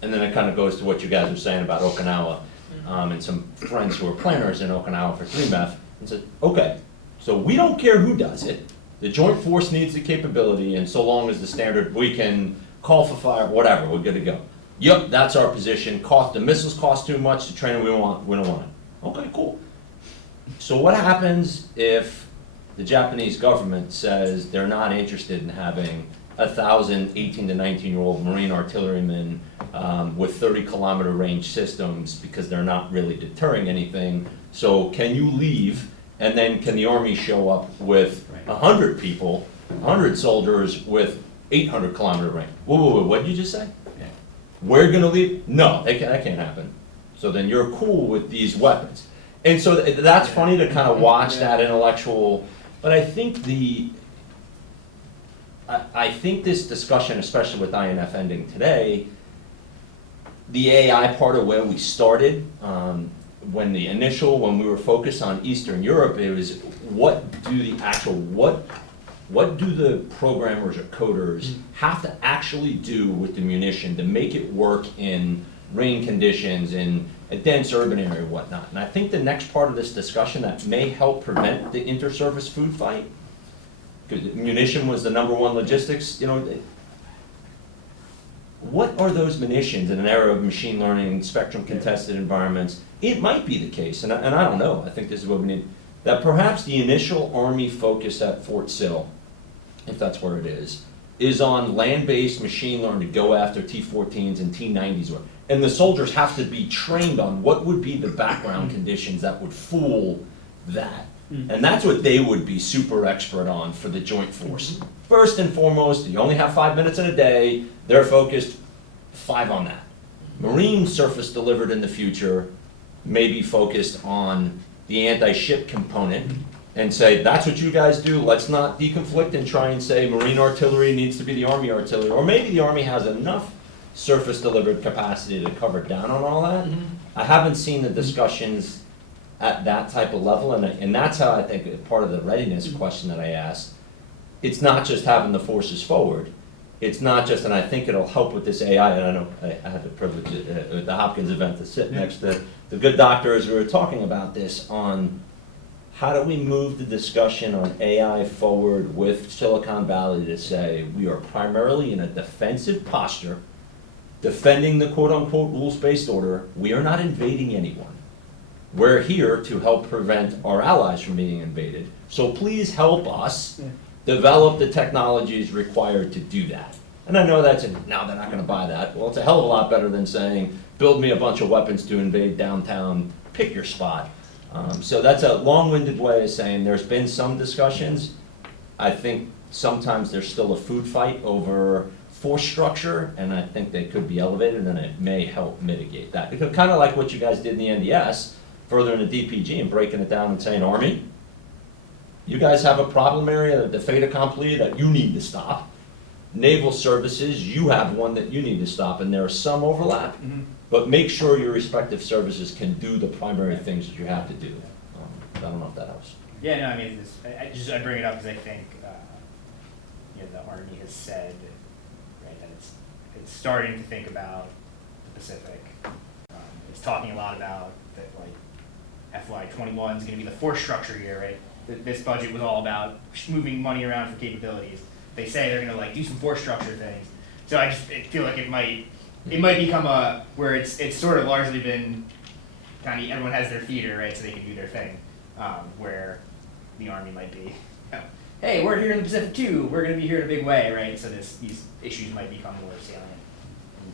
And then it kind of goes to what you guys were saying about Okinawa. And some friends who are planners in Okinawa for 3MEF, and said, okay, so we don't care who does it. The Joint Force needs the capability, and so long as the standard, we can call for fire, whatever, we're good to go. Yep, that's our position. The missiles cost too much, the training we don't want it. Okay, cool. So what happens if the Japanese government says they're not interested in having 1,000 18 to 19-year-old Marine artillerymen with 30-kilometer range systems because they're not really deterring anything? So can you leave, and then can the Army show up with 100 people, 100 soldiers with 800-kilometer range? Whoa, what did you just say? Yeah. We're gonna leave? No, that can't happen. So then you're cool with these weapons. And so that's funny to kind of watch that intellectual, but I think I think this discussion, especially with INF ending today, the AI part of where we started, when we were focused on Eastern Europe, it was what do the programmers or coders have to actually do with the munition to make it work in rain conditions, in a dense urban area, and whatnot. And I think the next part of this discussion that may help prevent the inter-service food fight, because munition was the #1 logistics, what are those munitions in an era of machine learning, spectrum contested environments? It might be the case, and I don't know, I think this is what we need, that perhaps the initial Army focus at Fort Sill, if that's where it is on land-based machine learning to go after T-14s and T-90s, and the soldiers have to be trained on what would be the background conditions that would fool that. And that's what they would be super expert on for the Joint Force. First and foremost, you only have 5 minutes in a day, they're focused 5 on that. Marine surface delivered in the future may be focused on the anti-ship component and say, that's what you guys do, let's not deconflict and try and say Marine artillery needs to be the Army artillery. Or maybe the Army has enough surface delivered capacity to cover down on all that. I haven't seen the discussions at that type of level, and that's how I think part of the readiness question that I asked, it's not just having the forces forward, it's not just, and I think it'll help with this AI, and I know I had the privilege at the Hopkins event to sit next to the good doctors who were talking about this on how do we move the discussion on AI forward with Silicon Valley to say we are primarily in a defensive posture, defending the quote-unquote rules-based order, we are not invading anyone. We're here to help prevent our allies from being invaded. So please help us develop the technologies required to do that. And I know now they're not gonna buy that. Well, it's a hell of a lot better than saying, build me a bunch of weapons to invade downtown, pick your spot. So that's a long-winded way of saying there's been some discussions. I think sometimes there's still a food fight over force structure, and I think they could be elevated, and it may help mitigate that. Because kind of like what you guys did in the NDS, further in the DPG and breaking it down and saying, Army, you guys have a problem area, the fait accompli that you need to stop. Naval services, you have one that you need to stop, and there's some overlap. But make sure your respective services can do the primary things that you have to do. I don't know if that helps. Yeah, no, I mean, I bring it up because I think the Army has said, right, that it's starting to think about the Pacific. It's talking a lot about that, like FY21 is going to be the force structure year, right? This budget was all about moving money around for capabilities. They say they're going to do some force structure things. So I feel like it might become where it's sort of largely been kind of everyone has their theater, right, so they can do their thing, where the Army might be hey, we're here in the Pacific too, we're gonna be here in a big way, right? So these issues might become more salient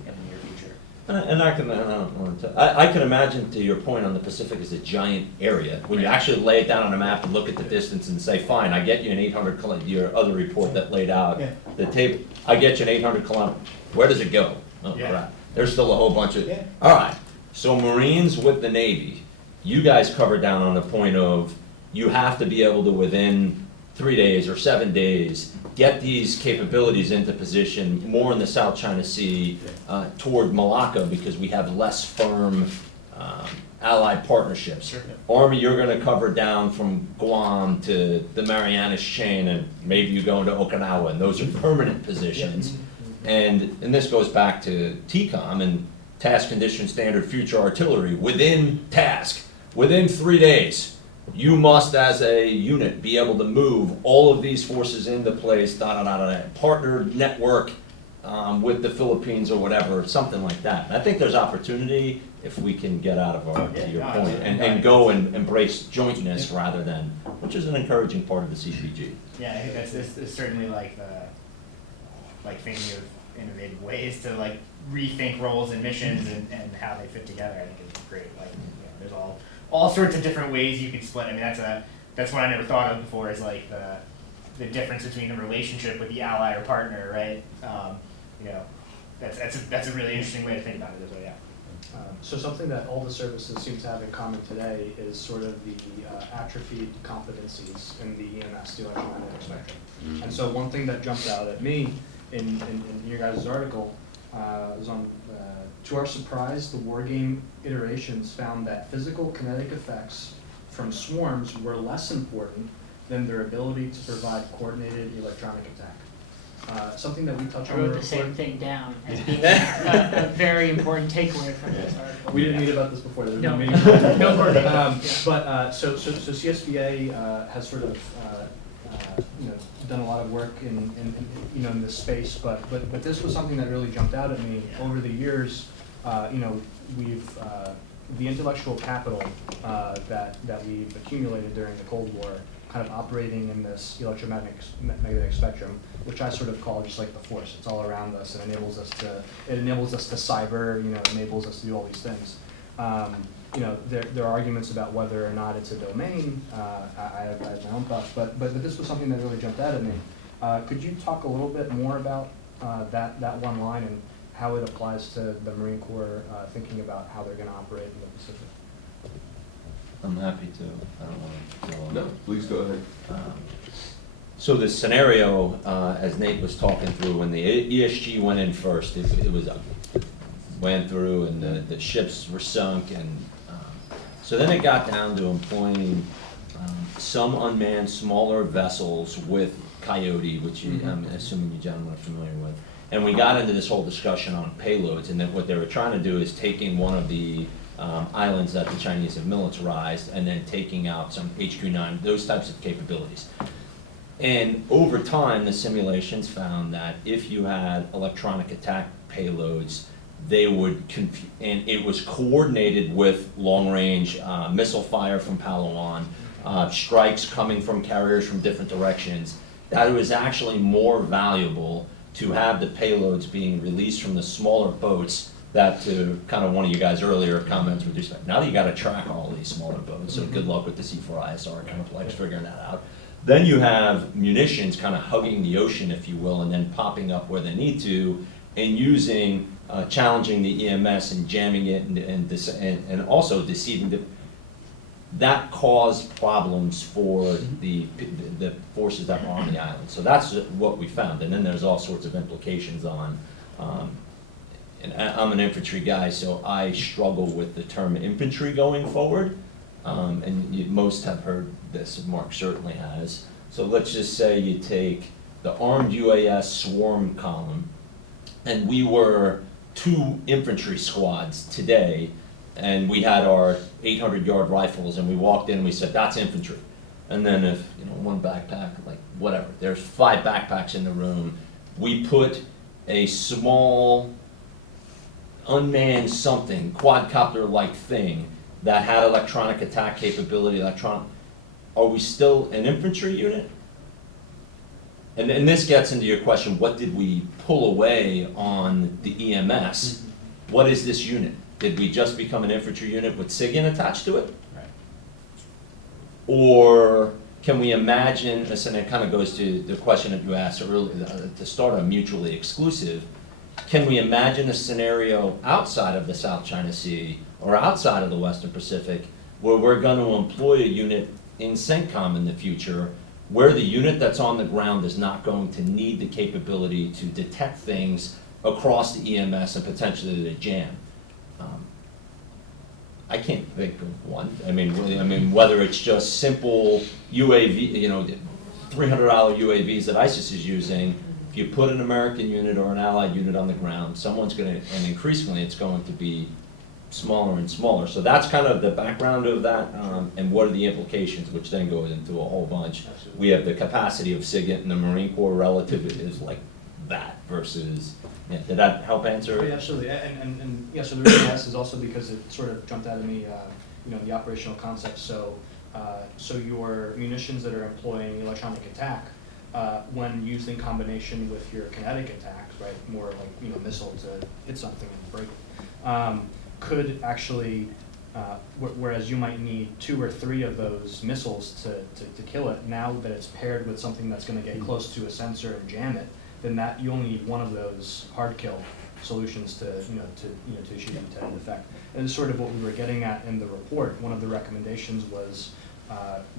in the near future. And I can, I don't want to, I can imagine, to your point, on the Pacific is a giant area. When you actually lay it down on a map and look at the distance and say, fine, I get you an 800 kilometer, your other report that laid out Yeah. the table, I get you an 800 kilometer, where does it go? Oh, Yeah. crap. There's still a whole bunch of, Yeah. all right. So Marines with the Navy, you guys cover down on the point of, you have to be able to, within 3 days or 7 days, get these capabilities into position more in the South China Sea, toward Malacca, because we have less firm allied partnerships. Sure. Army, you're gonna cover down from Guam to the Marianas Chain, and maybe you go into Okinawa, and those are permanent positions. And this goes back to Tecom and task condition standard future artillery, within task, within 3 days. You must, as a unit, be able to move all of these forces into place, partner network with the Philippines or whatever, something like that. And I think there's opportunity if we can get out of our, to your Yeah, point, and go and embrace jointness rather than, which is an encouraging part of the CPG. Yeah, I think that's certainly like thinking of innovative ways to like rethink roles and missions and how they fit together. I think is great. Like, you know, there's all sorts of different ways you can split. I mean, that's what I never thought of before, is like the difference between the relationship with the ally or partner, right? You know, that's a really interesting way to think about it as well. Yeah. So something that all the services seem to have in common today is sort of the atrophied competencies in the EMS, the electromagnetic spectrum. And so one thing that jumped out at me in your guys' article was on, to our surprise, the war game iterations found that physical kinetic effects from swarms were less important than their ability to provide coordinated electronic attack. Something that we touch I on in wrote the the same report. thing down as being a very important takeaway from this article. We didn't meet about this before. There was No. meeting. No coordination. So CSBA has sort of done a lot of work in this space, but this was something that really jumped out at me over the years. We've the intellectual capital that we've accumulated during the Cold War, kind of operating in this electromagnetic spectrum, which I sort of call just like the force. It's all around us and enables us to cyber, enables us to do all these things. There are arguments about whether or not it's a domain. I have my own thoughts, but this was something that really jumped out at me. Could you talk a little bit more about that one line and how it applies to the Marine Corps thinking about how they're going to operate in the Pacific? I'm happy to. I don't want to go on. No, please go ahead. So the scenario, as Nate was talking through, when the ESG went in first, it was went through and the ships were sunk, and so then it got down to employing some unmanned smaller vessels with Coyote, which I'm assuming you gentlemen are familiar with. And we got into this whole discussion on payloads, and then what they were trying to do is taking one of the islands that the Chinese have militarized and then taking out some HQ-9, those types of capabilities. And over time, the simulations found that if you had electronic attack payloads, they would, and it was coordinated with long-range missile fire from Palawan, strikes coming from carriers from different directions, that it was actually more valuable to have the payloads being released from the smaller boats, that, to kind of one of you guys' earlier comments with respect, now that you got to track all these smaller boats, so good luck with the C4ISR kind of like figuring that out. Then you have munitions kind of hugging the ocean, if you will, and then popping up where they need to, and using, challenging the EMS and jamming it, and also deceiving that caused problems for the forces that were on the island. So that's what we found, and then there's all sorts of implications on, and I'm an infantry guy, so I struggle with the term infantry going forward, and most have heard this, Mark certainly has. So let's just say you take the armed UAS swarm column, and we were 2 infantry squads today, and we had our 800-yard rifles, and we walked in and we said, that's infantry. And then if, one backpack, like whatever, there's 5 backpacks in the room, we put a small unmanned something, quadcopter-like thing, that had electronic attack capability, are we still an infantry unit? and this gets into your question, what did we pull away on the EMS? What is this unit? Did we just become an infantry unit with SIGINT attached to it? Right. Or can we imagine, and it kind of goes to the question that you asked earlier, to start on mutually exclusive, can we imagine a scenario outside of the South China Sea or outside of the Western Pacific where we're going to employ a unit in CENTCOM in the future where the unit that's on the ground is not going to need the capability to detect things across the EMS and potentially the jam? I can't think of one. I mean, whether it's just simple UAV, $300 UAVs that ISIS is using, if you put an American unit or an allied unit on the ground, someone's going to, and increasingly it's going to be smaller and smaller. So that's kind of the background of that, and what are the implications, which then goes into a whole bunch. Absolutely. We have the capacity of SIGINT and the Marine Corps relative is like that versus, yeah, did that help answer? Oh, yeah, absolutely, and yeah, so the reason I asked is also because it sort of jumped out at me, the operational concept. So, so your munitions that are employing electronic attack, when used in combination with your kinetic attack, right, more like missile to hit something and break it, could actually, whereas you might need 2 or 3 of those missiles to kill it, now that it's paired with something that's going to get close to a sensor and jam it, then that you only need one of those hard kill solutions to achieve the intended effect. And it's sort of what we were getting at in the report. One of the recommendations was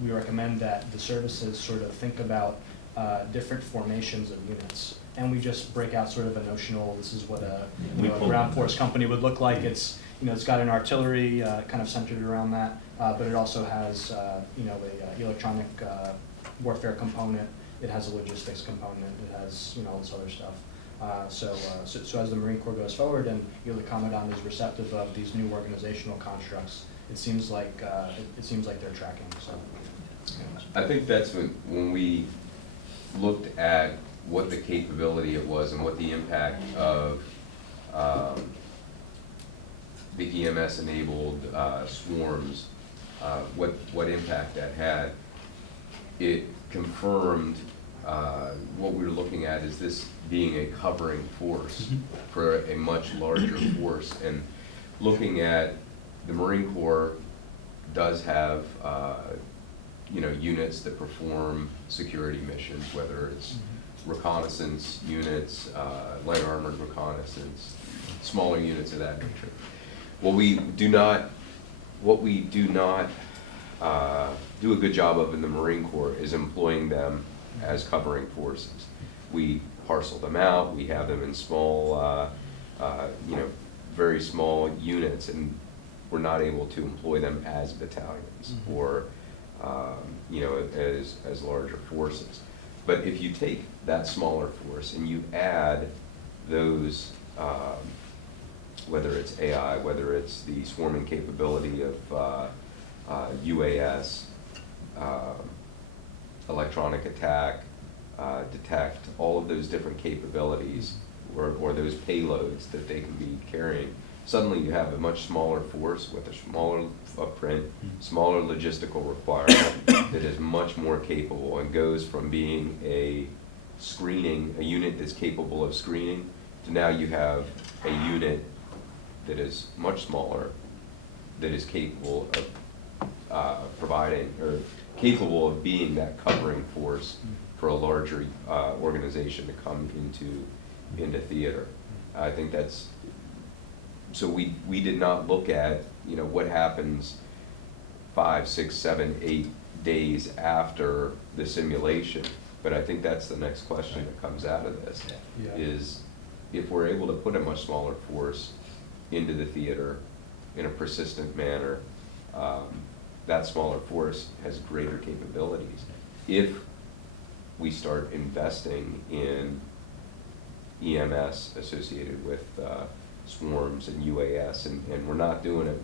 we recommend that the services sort of think about different formations of units, and we just break out sort of a notional. This is what a ground force company would look like. It's it's got an artillery kind of centered around that, but it also has a electronic warfare component. It has a logistics component. It has all this other stuff. So as the Marine Corps goes forward, and the Commandant is receptive of these new organizational constructs, it seems like they're tracking. So I think that's when we looked at what the capability it was and what the impact of the EMS-enabled swarms, what impact that had. It confirmed what we were looking at is this being a covering force for a much larger force. And looking at the Marine Corps does have units that perform security missions, whether it's reconnaissance units, light armored reconnaissance, smaller units of that nature. What we do not do a good job of in the Marine Corps is employing them as covering forces. We parcel them out. We have them in small, very small units, and we're not able to employ them as battalions or as larger forces. But if you take that smaller force and you add those, whether it's AI, whether it's the swarming capability of UAS, electronic attack, detect, all of those different capabilities or those payloads that they can be carrying, suddenly you have a much smaller force with a smaller footprint, smaller logistical requirement that is much more capable and goes from being a unit that's capable of screening, to now you have a unit that is much smaller, that is capable of providing, or capable of being that covering force for a larger organization to come into theater. I think that's, so we did not look at, what happens 5, 6, 7, 8 days after the simulation, but I think that's the next question that comes out of this, is if we're able to put a much smaller force into the theater in a persistent manner, that smaller force has greater capabilities. If we start investing in EMS associated with swarms and UAS, and we're not doing it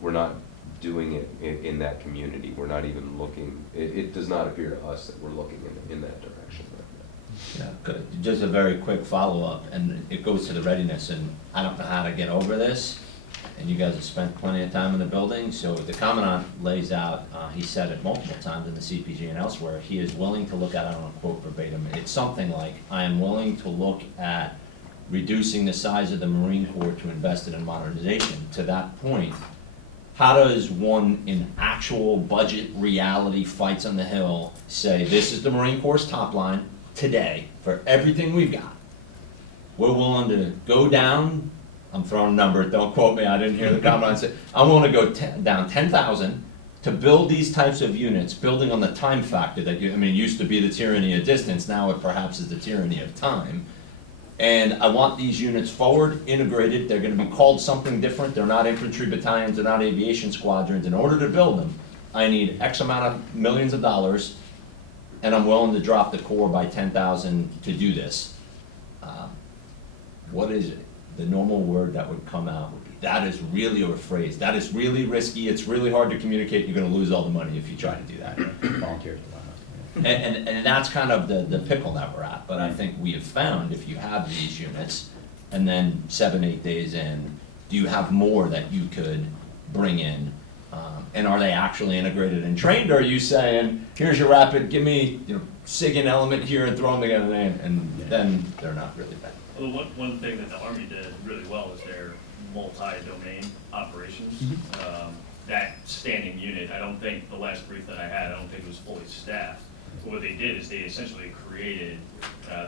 we're not doing it in that community. We're not even looking, it does not appear to us that we're looking in that direction right now. Yeah, good. Just a very quick follow-up, and it goes to the readiness, and I don't know how to get over this. and you guys have spent plenty of time in the building, so the Commandant lays out, he said it multiple times in the CPG and elsewhere, he is willing to look at, I don't want to quote verbatim, it's something like, I am willing to look at reducing the size of the Marine Corps to invest it in modernization. To that point, how does one in actual budget reality fights on the Hill say, this is the Marine Corps' top line today for everything we've got? We're willing to go down, I'm throwing a number, don't quote me, I didn't hear the comment, say, I'm willing to go down 10,000 to build these types of units, building on the time factor that it used to be the tyranny of distance, now it perhaps is the tyranny of time. And I want these units forward, integrated, they're gonna be called something different, they're not infantry battalions, they're not aviation squadrons. In order to build them, I need X amount of millions of dollars, and I'm willing to drop the Corps by 10,000 to do this. What is it? The normal word that would come out would be, that is really, or phrase, that is really risky, it's really hard to communicate, you're gonna lose all the money if you try to do that. Volunteers dilemma. And that's kind of the pickle that we're at, but I think we have found if you have these units, and then 7-8 days in, do you have more that you could bring in? And are they actually integrated and trained, or are you saying, here's your rapid, give me, SIG and element here and throw them together, and then they're not really bad. Well, one thing that the Army did really well is their multi-domain operations. That standing unit, I don't think, the last brief that I had, I don't think it was fully staffed. But what they did is they essentially created,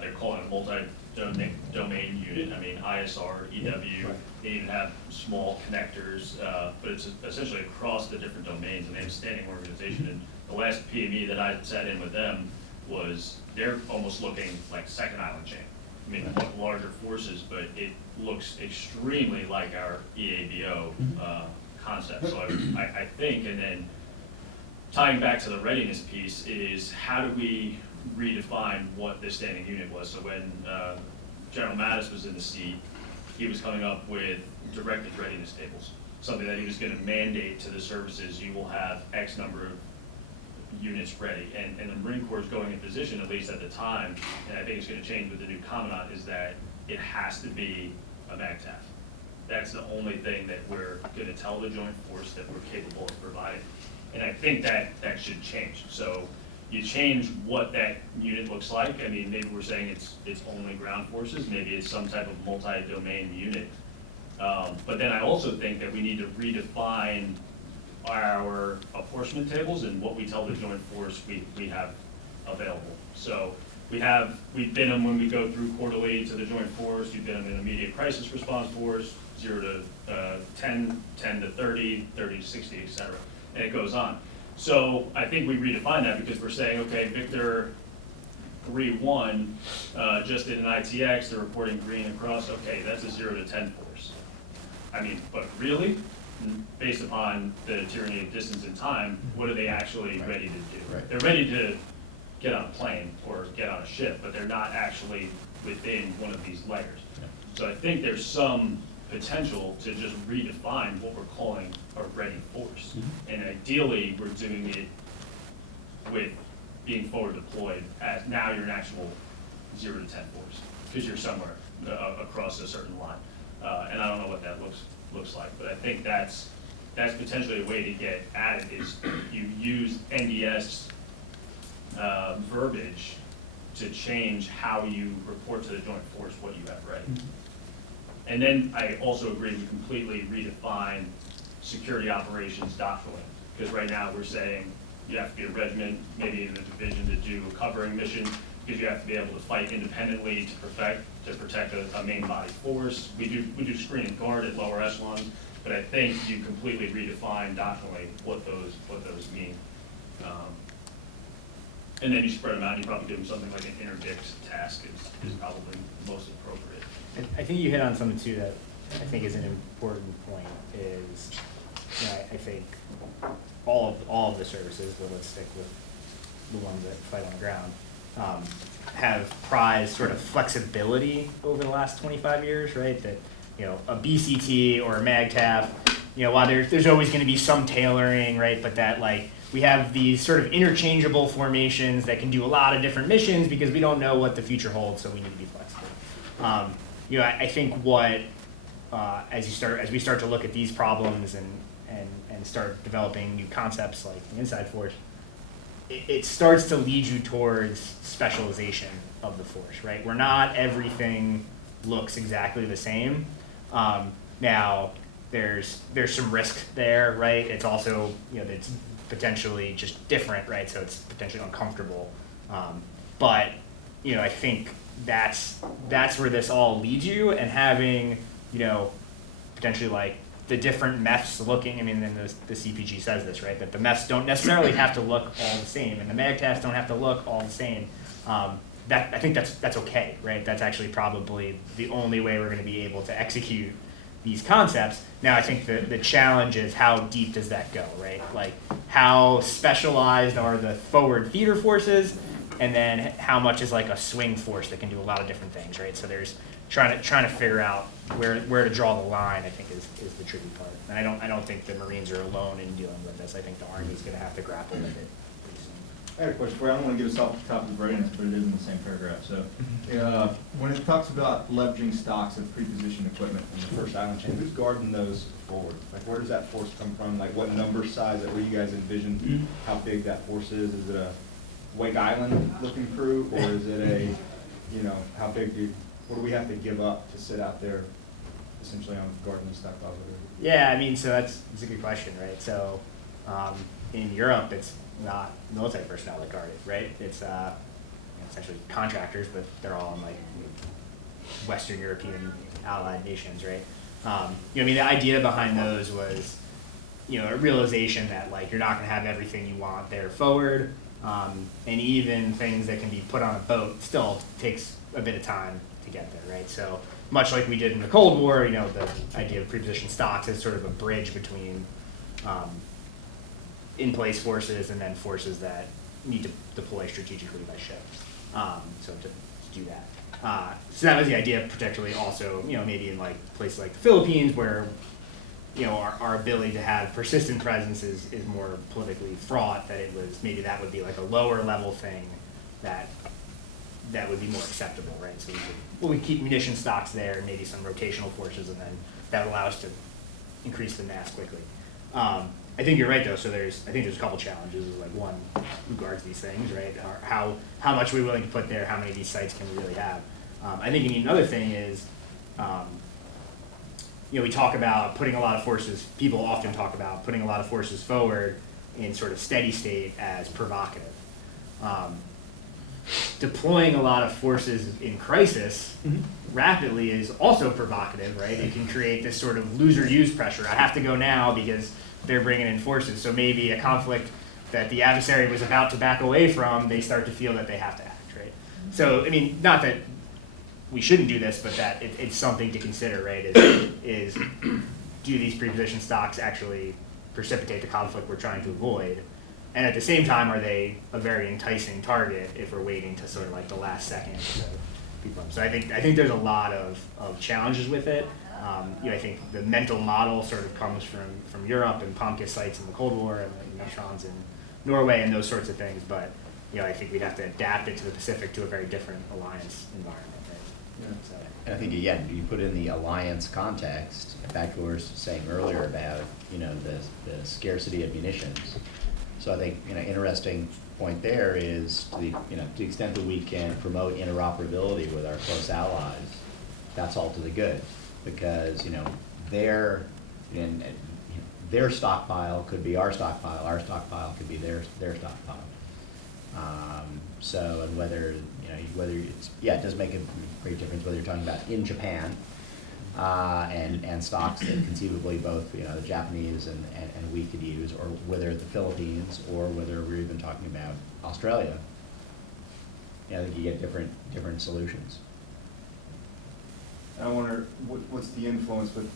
they're calling it a multi-domain unit. ISR, EW, they even have small connectors, but it's essentially across the different domains, and they have a standing organization. And the last PME that I sat in with them was, they're almost looking like second island chain. Much larger forces, but it looks extremely like our EABO concept. So I think, and then tying back to the readiness piece is, how do we redefine what this standing unit was? So when General Mattis was in the seat, he was coming up with directed readiness tables, something that he was going to mandate to the services. You will have X number of units ready, and the Marine Corps is going in position, at least at the time, and I think it's going to change with the new Commandant, is that it has to be a MAGTF. That's the only thing that we're going to tell the Joint Force that we're capable of providing, and I think that should change. So you change what that unit looks like. Maybe we're saying it's only ground forces, maybe it's some type of multi-domain unit, but then I also think that we need to redefine our apportionment tables and what we tell the Joint Force we have available. So we bin them when we go through quarterly to the Joint Force, you bin them in immediate crisis response force, 0 to 10, 10 to 30, 30 to 60, et cetera, and it goes on. So I think we redefine that because we're saying, okay, Victor 3-1 just did an ITX, they're reporting green across, okay, that's a 0 to 10 force. But really? Based upon the tyranny of distance and time, what are they actually ready to do? Right. They're ready to get on a plane or get on a ship, but they're not actually within one of these layers. Yeah. So I think there's some potential to just redefine what we're calling a ready force. And ideally, we're doing it with being forward deployed as now you're an actual 0 to 10 force, because you're somewhere across a certain line. And I don't know what that looks like, but I think that's potentially a way to get at it, is you use NDS verbiage to change how you report to the Joint Force what you have ready. And then I also agree we completely redefine security operations doctrinally, because right now we're saying you have to be a regiment, maybe in a division, to do a covering mission, because you have to be able to fight independently to protect a main body force. We do screen and guard at lower echelons, but I think you completely redefine doctrinally what those mean. And then you spread them out, and you probably give them something like an interdict task is probably most appropriate. I think you hit on something too that I think is an important point is, I think all of the services, but let's stick with the ones that fight on the ground, have prized sort of flexibility over the last 25 years, right? That, a BCT or a MAGTF, while there's always going to be some tailoring, right? But that we have these sort of interchangeable formations that can do a lot of different missions because we don't know what the future holds, so we need to be flexible. I think what as we start to look at these problems and start developing new concepts like the inside force, it starts to lead you towards specialization of the force, right? Where not everything looks exactly the same. Now, there's some risk there, right? It's also, it's potentially just different, right? So it's potentially uncomfortable. But, I think that's where this all leads you, and having, potentially like the different MEFs looking, then the CPG says this, right? That the MEFs don't necessarily have to look all the same, and the MAGTAFs don't have to look all the same. I think that's okay, right? That's actually probably the only way we're going to be able to execute these concepts. Now, I think the challenge is how deep does that go, right? Like, how specialized are the forward feeder forces, and then how much is like a swing force that can do a lot of different things, right? So there's trying to figure out where to draw the line, I think, is the tricky part. And I don't think the Marines are alone in dealing with this. I think the Army's going to have to grapple with it pretty soon. I had a question for you. I don't want to get us off the top of the brains, but it is in the same paragraph. So, when it talks about leveraging stocks of pre-positioned equipment in the first island chain, who's guarding those forward? Like, where does that force come from? Like, what number size, where you guys envision how big that force is? Is it a Wake Island looking crew, or is it a, how big what do we have to give up to sit out there essentially on guarding the stockpiles? Yeah, so that's a good question, right? So in Europe, it's not military personnel that guard it, right? It's essentially contractors, but they're all in like Western European allied nations, right? The idea behind those was, a realization that like you're not going to have everything you want there forward, and even things that can be put on a boat still takes a bit of time to get there, right? So much like we did in the Cold War, the idea of pre-positioned stocks is sort of a bridge between in-place forces and then forces that need to deploy strategically by ship. So to do that. So that was the idea, particularly also, maybe in like places like the Philippines, where our ability to have persistent presence is more politically fraught, that that would be like a lower level thing that would be more acceptable, right? So we keep munition stocks there, and maybe some rotational forces, and then that would allow us to increase the mass quickly. I think you're right, though. So there's a couple challenges. Like, one, who guards these things, right? Or how much are we willing to put there? How many of these sites can we really have? I think another thing is, we talk about putting a lot of forces. People often talk about putting a lot of forces forward in sort of steady state as provocative. Deploying a lot of forces in crisis rapidly is also provocative, right? It can create this sort of loser-use pressure. I have to go now because they're bringing in forces. So maybe a conflict that the adversary was about to back away from, they start to feel that they have to act, right? So, not that we shouldn't do this, but that it's something to consider, right? Is do these pre-positioned stocks actually precipitate the conflict we're trying to avoid? And at the same time, are they a very enticing target if we're waiting to sort of like the last second to beat them? So I think there's a lot of challenges with it. I think the mental model sort of comes from Europe and POMCA sites in the Cold War and the neutrons in Norway and those sorts of things. But I think we'd have to adapt it to the Pacific to a very different alliance environment. Right? Yeah. So, And I think, again, you put in the alliance context, back to what we were saying earlier about, the scarcity of munitions. So I think, interesting point there is to the extent that we can promote interoperability with our close allies, that's all to the good, because, their stockpile could be our stockpile could be their stockpile. And whether it's, it does make a great difference whether you're talking about in Japan, and stocks that conceivably both the Japanese and we could use, or whether the Philippines, or whether we're even talking about Australia. I think you get different solutions. I wonder what's the influence with.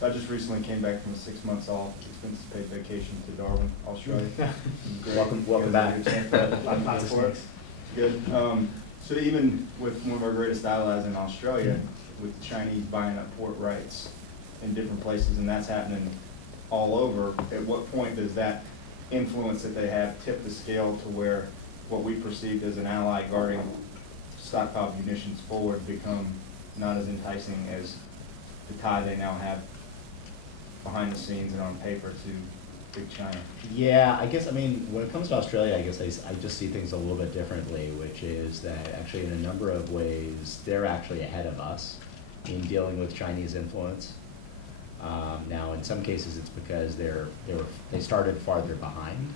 So I just recently came back from a 6 months off expenses paid vacation to Darwin, Australia. Great. Welcome back. lots of snakes. Good. So even with one of our greatest allies in Australia, with the Chinese buying up port rights in different places, and that's happening all over, at what point does that influence that they have tip the scale to where what we perceived as an ally guarding stockpile munitions forward become not as enticing as the tie they now have behind the scenes and on paper to big China? Yeah, I guess, I mean, when it comes to Australia, I guess I just see things a little bit differently, which is that actually in a number of ways, they're actually ahead of us in dealing with Chinese influence. Now, in some cases, it's because they started farther behind.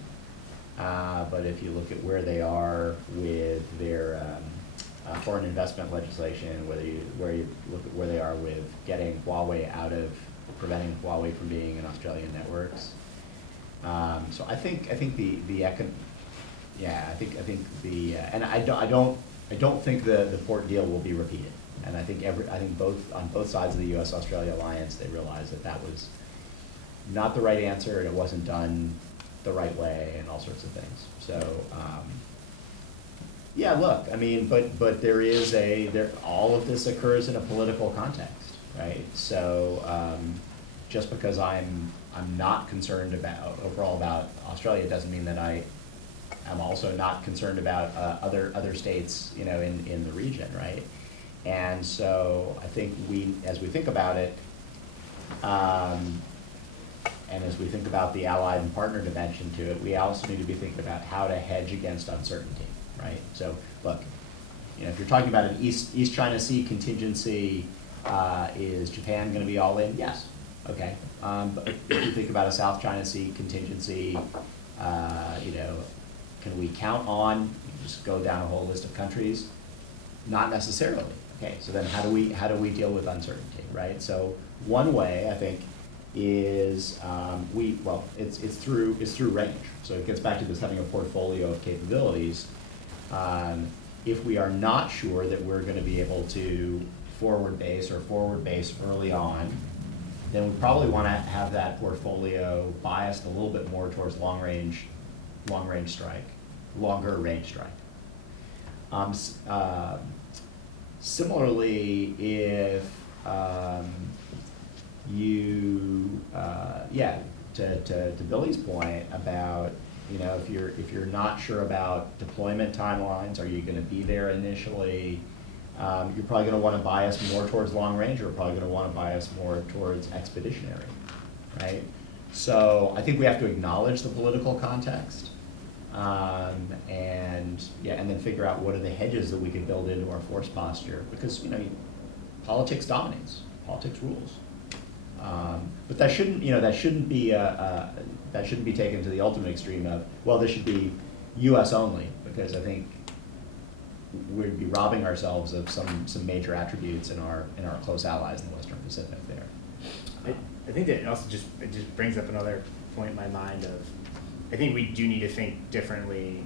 But if you look at where they are with their foreign investment legislation, where you look at where they are with getting Huawei preventing Huawei from being in Australian networks. So I think and I don't think the port deal will be repeated. And I think on both sides of the U.S.-Australia alliance, they realized that was not the right answer, and it wasn't done the right way, and all sorts of things. So, yeah, look, I mean, but all of this occurs in a political context, right? So, just because I'm not concerned overall about Australia doesn't mean that I'm also not concerned about other states, in the region, right? And so I think as we think about it, and as we think about the allied and partner dimension to it, we also need to be thinking about how to hedge against uncertainty, right? So look, if you're talking about an East China Sea contingency, is Japan going to be all in? Yes. Okay. But if you think about a South China Sea contingency, can we count on, just go down a whole list of countries? Not necessarily. Okay, so then how do we deal with uncertainty, right? So one way, I think, is it's through range. So it gets back to this having a portfolio of capabilities. If we are not sure that we're going to be able to forward base early on, then we probably want to have that portfolio biased a little bit more towards longer range strike. Similarly, if to Billy's point about, if you're not sure about deployment timelines, are you going to be there initially? You're probably going to want to bias more towards long range, or probably going to want to bias more towards expeditionary, right? So I think we have to acknowledge the political context, and then figure out what are the hedges that we can build into our force posture, because politics dominates, politics rules. But that shouldn't be taken to the ultimate extreme of, well, this should be U.S. only, because I think we'd be robbing ourselves of some major attributes in our close allies in the Western Pacific there. I think that it just brings up another point in my mind of, I think we do need to think differently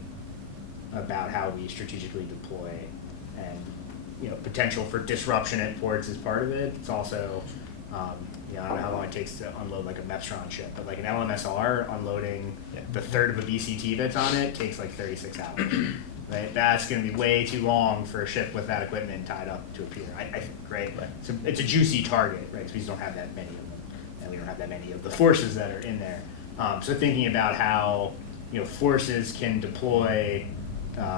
about how we strategically deploy, and potential for disruption at ports is part of it. It's also I don't know how long it takes to unload like a Mepstron ship, but like an LMSR unloading the third of a BCT that's on it takes like 36 hours. Right? That's going to be way too long for a ship with that equipment tied up to a pier, I think, right? So it's a juicy target, right? Because we just don't have that many of them, and we don't have that many of the forces that are in there. So thinking about how forces can deploy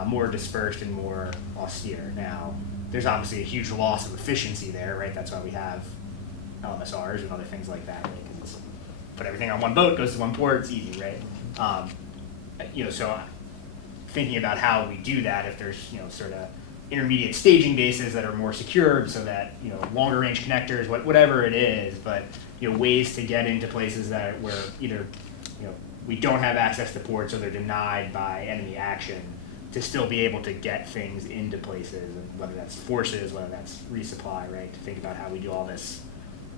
more dispersed and more austere. Now, there's obviously a huge loss of efficiency there, right? That's why we have LMSRs and other things like that, right? Because it's put everything on one boat, goes to one port, it's easy, right? So thinking about how we do that, if there's sort of intermediate staging bases that are more secured, so that longer range connectors, whatever it is, but ways to get into places where either we don't have access to ports or they're denied by enemy action, to still be able to get things into places, and whether that's forces, whether that's resupply, right? To think about how we do all this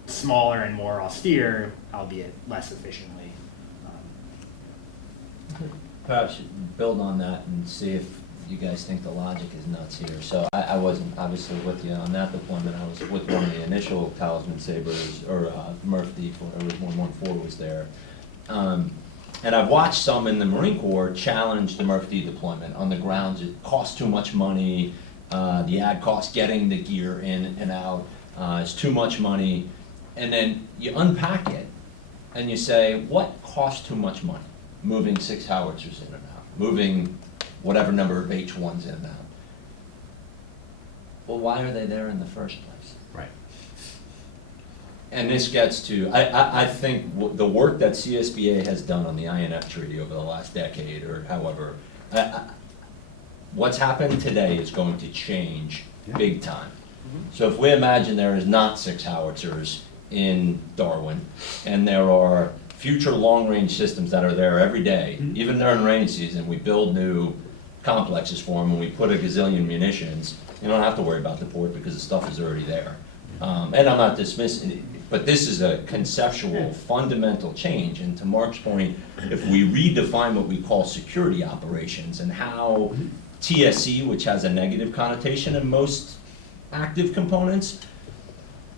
smaller and more austere, albeit less efficiently. Perhaps build on that and see if you guys think the logic is nuts here. So I wasn't obviously with you on that deployment. I was with one of the initial Talisman Sabres, or Murph Deep, or 114 was there. And I've watched some in the Marine Corps challenge the Murph D deployment on the grounds it costs too much money, the ad cost getting the gear in and out is too much money. And then you unpack it and you say, what costs too much money? Moving 6 howitzers in and out, moving whatever number of H1s in and out. Well, why are they there in the first place? Right. and this gets to, I think the work that CSBA has done on the INF treaty over the last decade, or however, what's happened today is going to change big time. So if we imagine there is not 6 howitzers in Darwin, and there are future long-range systems that are there every day, even during rainy season, we build new complexes for them, and we put a gazillion munitions, you don't have to worry about the port because the stuff is already there. And I'm not dismissing it, but this is a conceptual, fundamental change, and to Mark's point, if we redefine what we call security operations and how TSC, which has a negative connotation in most active components,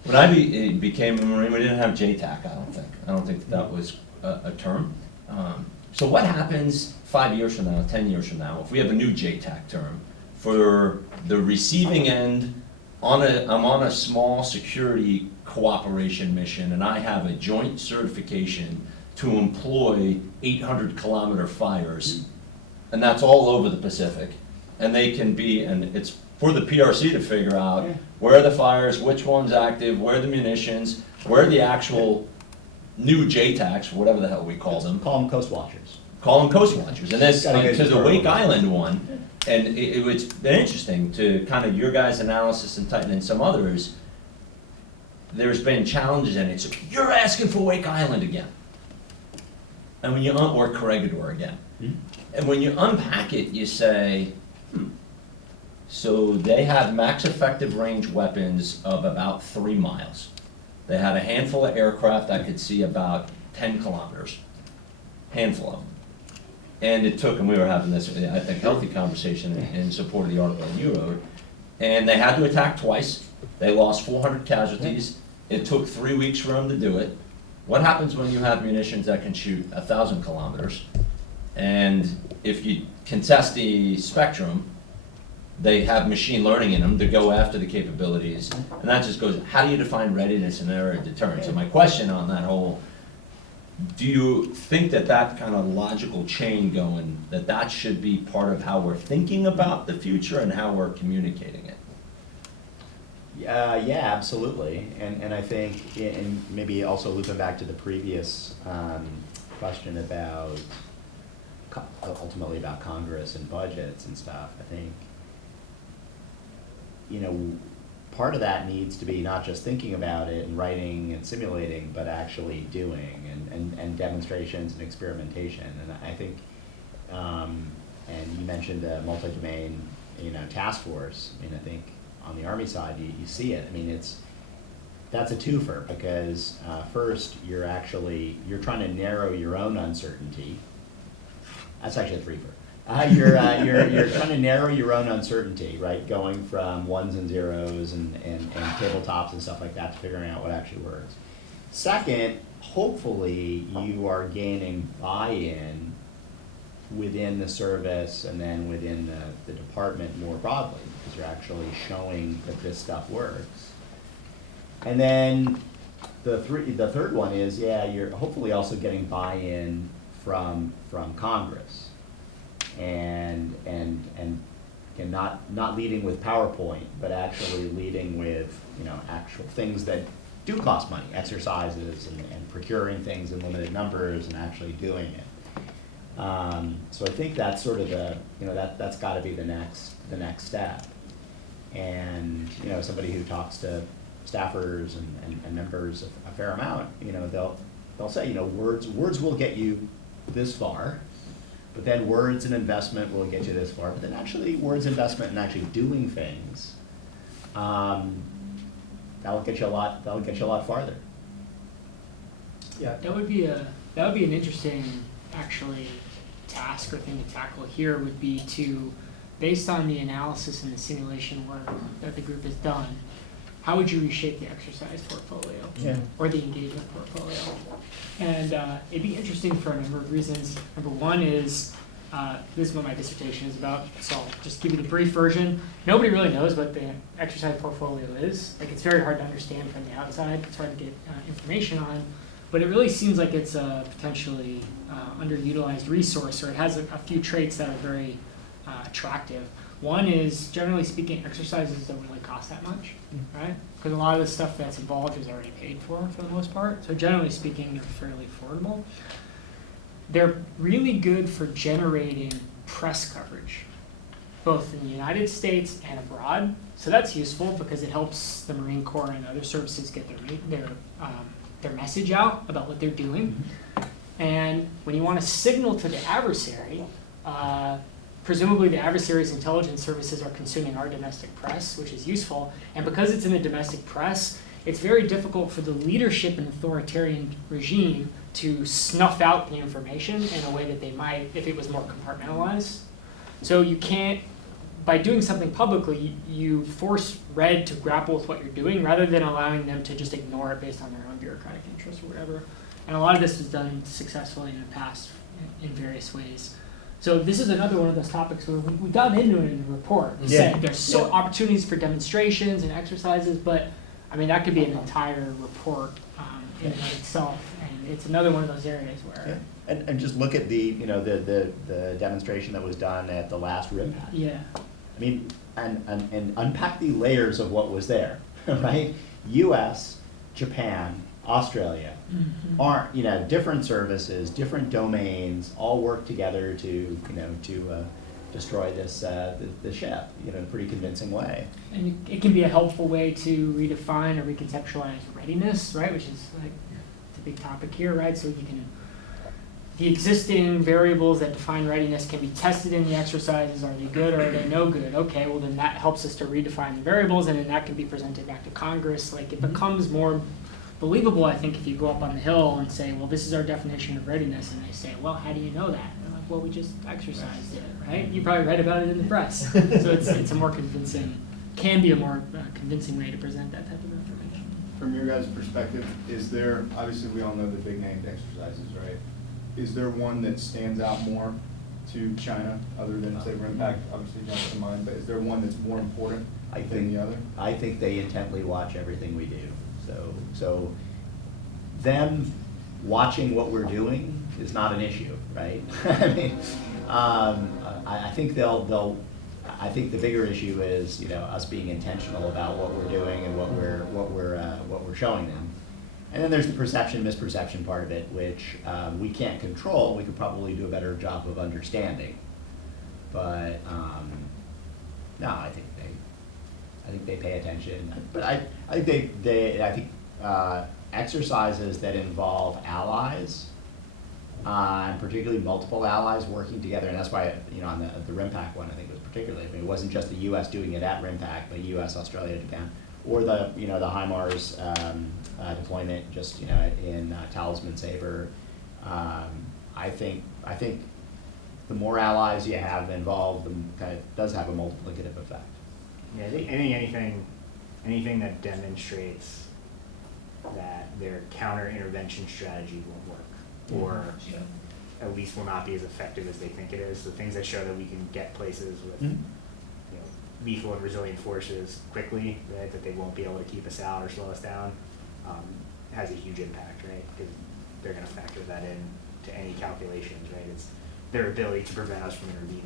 when I became a Marine, we didn't have JTAC, I don't think. I don't think that was a term. So what happens 5 years from now, 10 years from now, if we have a new JTAC term for the receiving end? I'm on a small security cooperation mission, and I have a joint certification to employ 800-kilometer fires, and that's all over the Pacific. And they can be, and it's for the PRC to figure out where are the fires, which one's active, where are the munitions, where are the actual new JTACs, whatever the hell we call them. Call them coast watchers. Call them coast watchers. And this, Gotta get to the it Wake started. Island one, and it's been interesting to kind of your guys' analysis and Titan and some others, there's been challenges in it. So you're asking for Wake Island again. And when you, or Corregidor again. And when you unpack it, you say, so they have max effective range weapons of about 3 miles. They had a handful of aircraft that could see about 10 kilometers. Handful of them. And it took, and we were having this, I think, healthy conversation in support of the article you wrote, and they had to attack twice. They lost 400 casualties. It took 3 weeks for them to do it. What happens when you have munitions that can shoot 1,000 kilometers? And if you contest the spectrum, they have machine learning in them to go after the capabilities. And that just goes, how do you define readiness and area of deterrence? So my question on that whole, do you think that that kind of logical chain going, that should be part of how we're thinking about the future and how we're communicating it? Yeah, absolutely. And I think, and maybe also looping back to the previous question about, ultimately about Congress and budgets and stuff, I think, part of that needs to be not just thinking about it and writing and simulating, but actually doing and demonstrations and experimentation. And I think, and you mentioned the multi-domain, task force. I mean, I think on the Army side, you see it. I mean, that's a twofer because first you're trying to narrow your own uncertainty. That's actually a threefer. You're trying to narrow your own uncertainty, right? Going from ones and zeros and tabletops and stuff like that to figuring out what actually works. Second, hopefully you are gaining buy-in within the service and then within the department more broadly because you're actually showing that this stuff works. And then the third one is, you're hopefully also getting buy-in from Congress. And not leading with PowerPoint, but actually leading with actual things that do cost money, exercises and procuring things in limited numbers and actually doing it. So I think that's sort of that's got to be the next step. And somebody who talks to staffers and members a fair amount, they'll say words will get you this far. But then words and investment will get you this far. But then actually words, investment, and actually doing things, that'll get you a lot farther. Yeah, that would be an interesting actually task or thing to tackle here would be to, based on the analysis and the simulation work that the group has done, how would you reshape the exercise portfolio or the engagement portfolio? And it'd be interesting for a number of reasons. Number one is, this is what my dissertation is about, so I'll just give you the brief version. Nobody really knows what the exercise portfolio is. Like, it's very hard to understand from the outside. It's hard to get information on, but it really seems like it's a potentially underutilized resource, or it has a few traits that are very attractive. One is, generally speaking, exercises don't really cost that much, right? Because a lot of the stuff that's involved is already paid for the most part. So generally speaking, they're fairly affordable. They're really good for generating press coverage, both in the United States and abroad. So that's useful because it helps the Marine Corps and other services get their message out about what they're doing. And when you want to signal to the adversary, presumably the adversary's intelligence services are consuming our domestic press, which is useful. And because it's in the domestic press, it's very difficult for the leadership and authoritarian regime to snuff out the information in a way that they might if it was more compartmentalized. So you can't, by doing something publicly, you force Red to grapple with what you're doing rather than allowing them to just ignore it based on their own bureaucratic interests or whatever. And a lot of this was done successfully in the past in various ways. So this is another one of those topics where we got into it in the report. We said there's opportunities for demonstrations and exercises, but I mean that could be an entire report in and of itself. And it's another one of those areas where. And just look at the demonstration that was done at the last RIMPAC. Yeah. I mean, and unpack the layers of what was there, right? U.S., Japan, Australia, aren't, different services, different domains, all work together to destroy this the ship, in a pretty convincing way. And it can be a helpful way to redefine or reconceptualize readiness, right? Which is like the big topic here, right? So the existing variables that define readiness can be tested in the exercises. Are they good or are they no good? Okay, well then that helps us to redefine the variables, and then that can be presented back to Congress. Like it becomes more believable, I think, if you go up on the Hill and say, well, this is our definition of readiness, and they say, well, how do you know that? And they're like, well, we just exercised it, right? You probably read about it in the press. So it's a more convincing, can be a more convincing way to present that type of information. From your guys' perspective, is there, obviously we all know the big named exercises, right? Is there one that stands out more to China, other than, say, RIMPAC, obviously jumps to mind, but is there one that's more important than the other? I think they intently watch everything we do. So them watching what we're doing is not an issue, right? I mean, I think I think the bigger issue is us being intentional about what we're doing and what we're showing them. And then there's the perception, misperception part of it, which we can't control. We could probably do a better job of understanding. But no, I think they pay attention. But I think exercises that involve allies, and particularly multiple allies working together, and that's why on the RIMPAC one I think was particularly. I mean, it wasn't just the U.S. doing it at RIMPAC, but U.S., Australia, Japan, or the the HIMARS deployment just in Talisman Sabre. I think the more allies you have involved, the kind of does have a multiplicative effect. Yeah, I think anything that demonstrates that their counter-intervention strategy won't work, or at least will not be as effective as they think it is. So things that show that we can get places with lethal and resilient forces quickly, right, that they won't be able to keep us out or slow us down, has a huge impact, right? Because they're going to factor that in to any calculations, right? It's their ability to prevent us from intervening.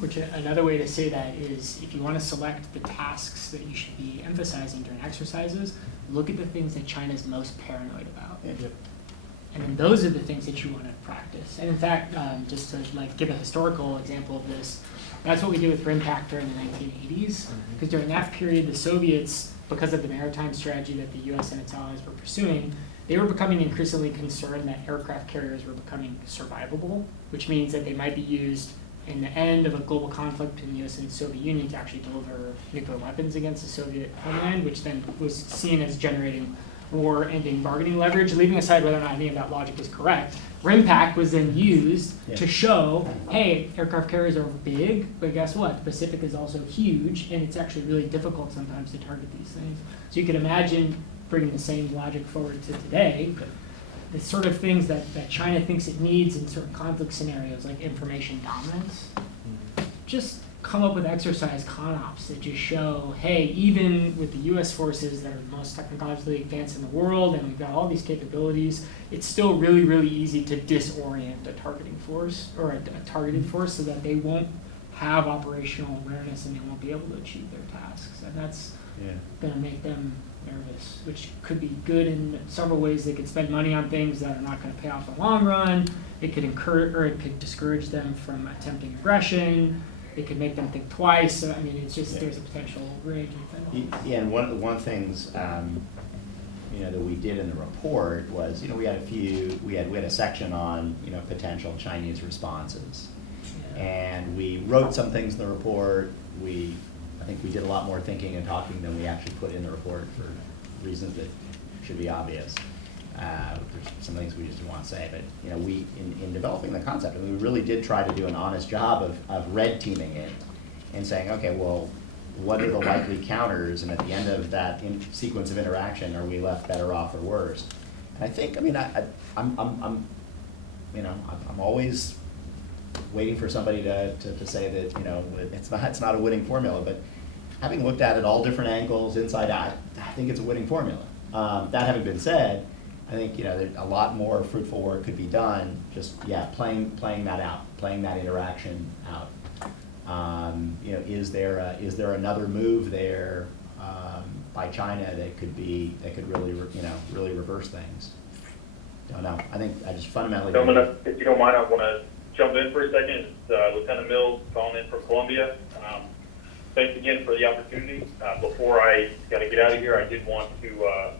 Which another way to say that is if you want to select the tasks that you should be emphasizing during exercises, look at the things that China's most paranoid about. Yep. And then those are the things that you want to practice. And in fact, just to give a historical example of this, that's what we did with RIMPAC during the 1980s. Because during that period, the Soviets, because of the maritime strategy that the US and its allies were pursuing, they were becoming increasingly concerned that aircraft carriers were becoming survivable, which means that they might be used in the end of a global conflict between the US and the Soviet Union to actually deliver nuclear weapons against the Soviet homeland, which then was seen as generating war-ending bargaining leverage. Leaving aside whether or not any of that logic is correct, RIMPAC was then used to show, hey, aircraft carriers are big, but guess what? The Pacific is also huge, and it's actually really difficult sometimes to target these things. So you could imagine bringing the same logic forward to today. The sort of things that China thinks it needs in certain conflict scenarios, like information dominance, just come up with exercise con-ops that just show, hey, even with the U.S. forces that are the most technologically advanced in the world, and we've got all these capabilities, it's still really, really easy to disorient a targeting force, or a targeted force, so that they won't have operational awareness and they won't be able to achieve their tasks. And that's Yeah. going to make them nervous, which could be good in several ways. They could spend money on things that are not going to pay off in the long run. It could encourage, or it could discourage them from attempting aggression. It could make them think twice. So, I mean, it's just, there's a potential range of things. Yeah, and one of the things, that we did in the report was, we had we had a section on, potential Chinese responses. And we wrote some things in the report. I think we did a lot more thinking and talking than we actually put in the report for reasons that should be obvious. There's some things we just didn't want to say, but in developing the concept, we really did try to do an honest job of red teaming it and saying, okay, well, what are the likely counters, and at the end of that sequence of interaction, are we left better off or worse? And I think, I'm always waiting for somebody to say that it's not a winning formula, but having looked at it all different angles, inside out, I think it's a winning formula. That having been said, I think a lot more fruitful work could be done. Just playing that out, playing that interaction out. Is there another move there by China that could really really reverse things? Don't know. I think I just fundamentally. So if you don't mind, I want to jump in for a second. It's Lieutenant Mills calling in from Columbia. Thanks again for the opportunity. Before I got to get out of here, I did want to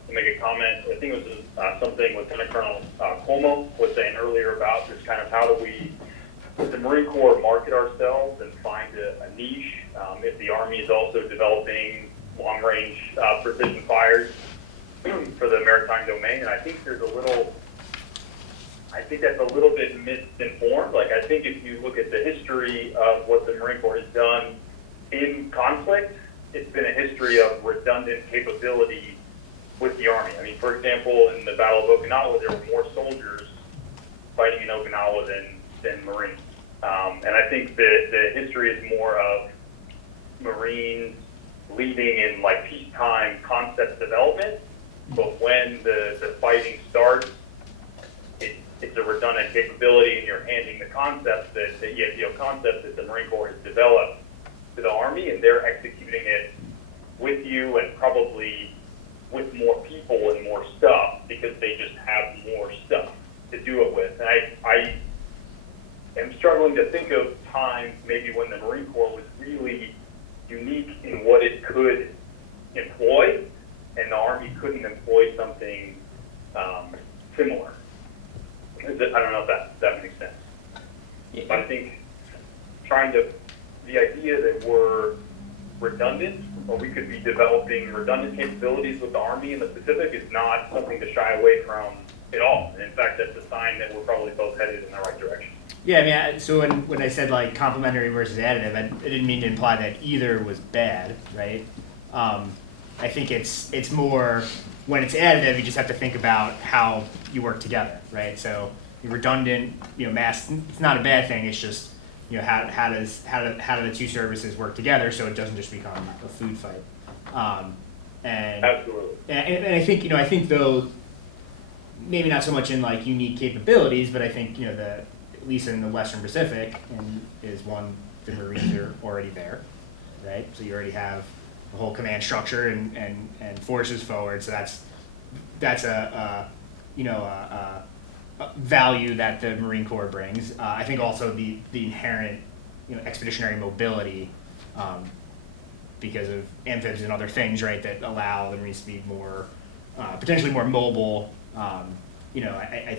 make a comment. I think it was something Lieutenant Colonel Cuomo was saying earlier about just kind of how do we, with the Marine Corps, market ourselves and find a niche. If the Army is also developing long-range precision fires for the maritime domain, and I think that's a little bit misinformed. Like, I think if you look at the history of what the Marine Corps has done in conflict, it's been a history of redundant capability with the Army. I mean, for example, in the Battle of Okinawa, there were more soldiers fighting in Okinawa than Marines. And I think the history is more of Marines leading in like peacetime concept development, but when the fighting starts, it's a redundant capability, and you're handing the concept the concept that the Marine Corps has developed to the Army, and they're executing it with you and probably with more people and more stuff because they just have more stuff to do it with. And I am struggling to think of times maybe when the Marine Corps was really unique in what it could employ, and the Army couldn't employ something similar. I don't know if that makes sense. Yeah. But I think the idea that we're redundant, or we could be developing redundant capabilities with the Army in the Pacific, is not something to shy away from at all. And in fact, that's a sign that we're probably both headed in the right direction. Yeah, I mean, so when I said like complementary versus additive, I didn't mean to imply that either was bad, right? I think it's more, when it's additive, you just have to think about how you work together, right? So you're redundant, mass, it's not a bad thing. It's just, how do the two services work together so it doesn't just become a food fight? And Absolutely. And I think though, maybe not so much in like unique capabilities, but I think at least in the Western Pacific, and is one, the Marines are already there, right? So you already have the whole command structure and forces forward. So that's a value that the Marine Corps brings. I think also the inherent expeditionary mobility, because of amphibs and other things, right, that allow the Marines to be more potentially more mobile. I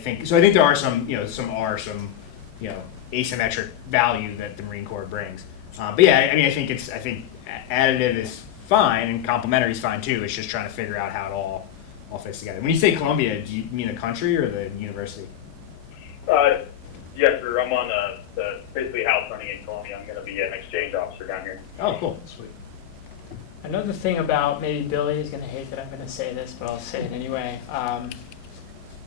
think so. I think there are some asymmetric value that the Marine Corps brings. But yeah, I mean, I think additive is fine and complementary is fine too. It's just trying to figure out how it all fits together. When you say Columbia, do you mean the country or the university? Yes, sir. I'm on basically house hunting in Columbia. I'm going to be an exchange officer down here. Oh, cool. Sweet. Another thing about, maybe Billy is going to hate that I'm going to say this, but I'll say it anyway.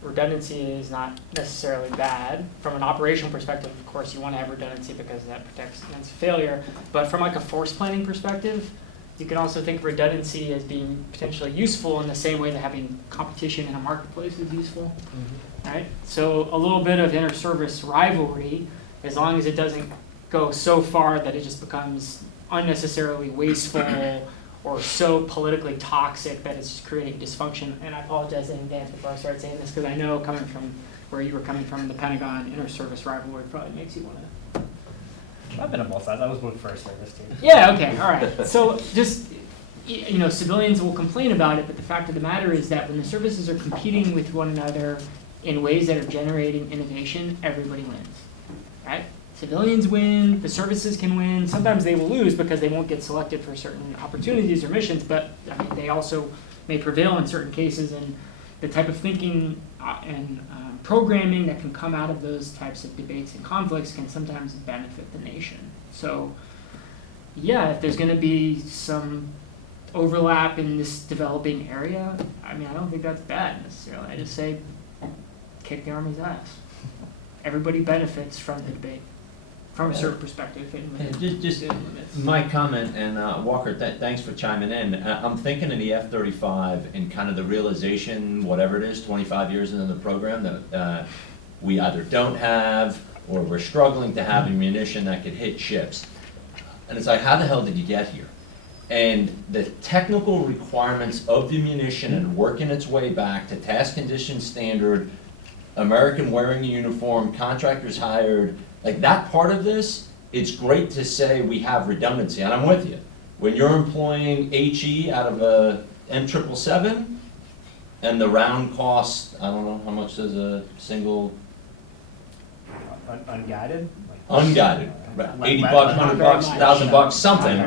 Redundancy is not necessarily bad. From an operational perspective, of course, you want to have redundancy because that protects against failure. But from like a force planning perspective, you can also think of redundancy as being potentially useful in the same way that having competition in a marketplace is useful. Mm-hmm. Right? So a little bit of inter-service rivalry, as long as it doesn't go so far that it just becomes unnecessarily wasteful or so politically toxic that it's just creating dysfunction. And I apologize in advance before I start saying this, because I know coming from where you were coming from, the Pentagon inter-service rivalry probably makes you want to. I've been on both sides. I was booked for a service too. Yeah, okay, all right. So just, you know, civilians will complain about it, but the fact of the matter is that when the services are competing with one another in ways that are generating innovation, everybody wins, right? Civilians win, the services can win. Sometimes they will lose because they won't get selected for certain opportunities or missions, but I mean, they also may prevail in certain cases, and the type of thinking and programming that can come out of those types of debates and conflicts can sometimes benefit the nation. So yeah, if there's gonna be some overlap in this developing area, I mean, I don't think that's bad necessarily. I just say, kick the Army's ass. Everybody benefits from the debate, from a certain perspective. And Just my comment, and Walker, thanks for chiming in. I'm thinking of the F-35 and kind of the realization, whatever it is, 25 years into the program, that we either don't have or we're struggling to have ammunition that could hit ships. And it's like, how the hell did you get here? And the technical requirements of the munition and working its way back to task condition standard, American wearing a uniform, contractors hired, like that part of this, it's great to say we have redundancy, and I'm with you. When you're employing HE out of a M777, and the round costs, I don't know, how much does a single Unguided? unguided, right, 80 bucks, 100 bucks, 1,000 bucks, something,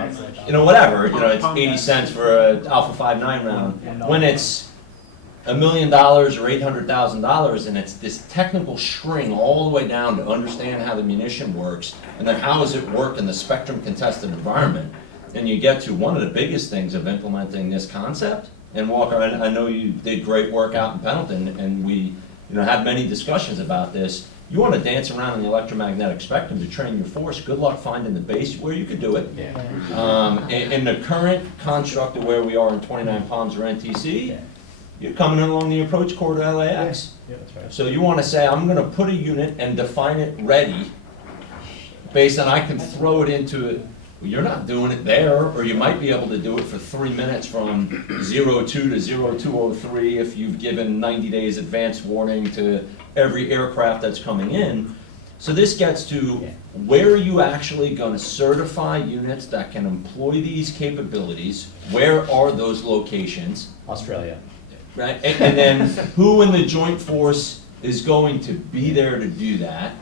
you know, whatever, you know, it's 80 cents for a Alpha 5.9 round. When it's $1 million or $800,000, and it's this technical string all the way down to understand how the munition works, and then how does it work in the spectrum contested environment, and you get to one of the biggest things of implementing this concept. And Walker, I know you did great work out in Pendleton, and we, had many discussions about this. You want to dance around in the electromagnetic spectrum to train your force, good luck finding the base where you could do it. In the current construct of where we are in 29 Palms or NTC, you're coming in along the approach corridor to LAX. Yeah, that's right. So you want to say, I'm going to put a unit and define it ready based on I can throw it into it. Well, you're not doing it there, or you might be able to do it for 3 minutes from 02 to 0203 if you've given 90 days advance warning to every aircraft that's coming in. So this gets to where are you actually going to certify units that can employ these capabilities? Where are those locations? Australia. Right, and then who in the joint force is going to be there to do that?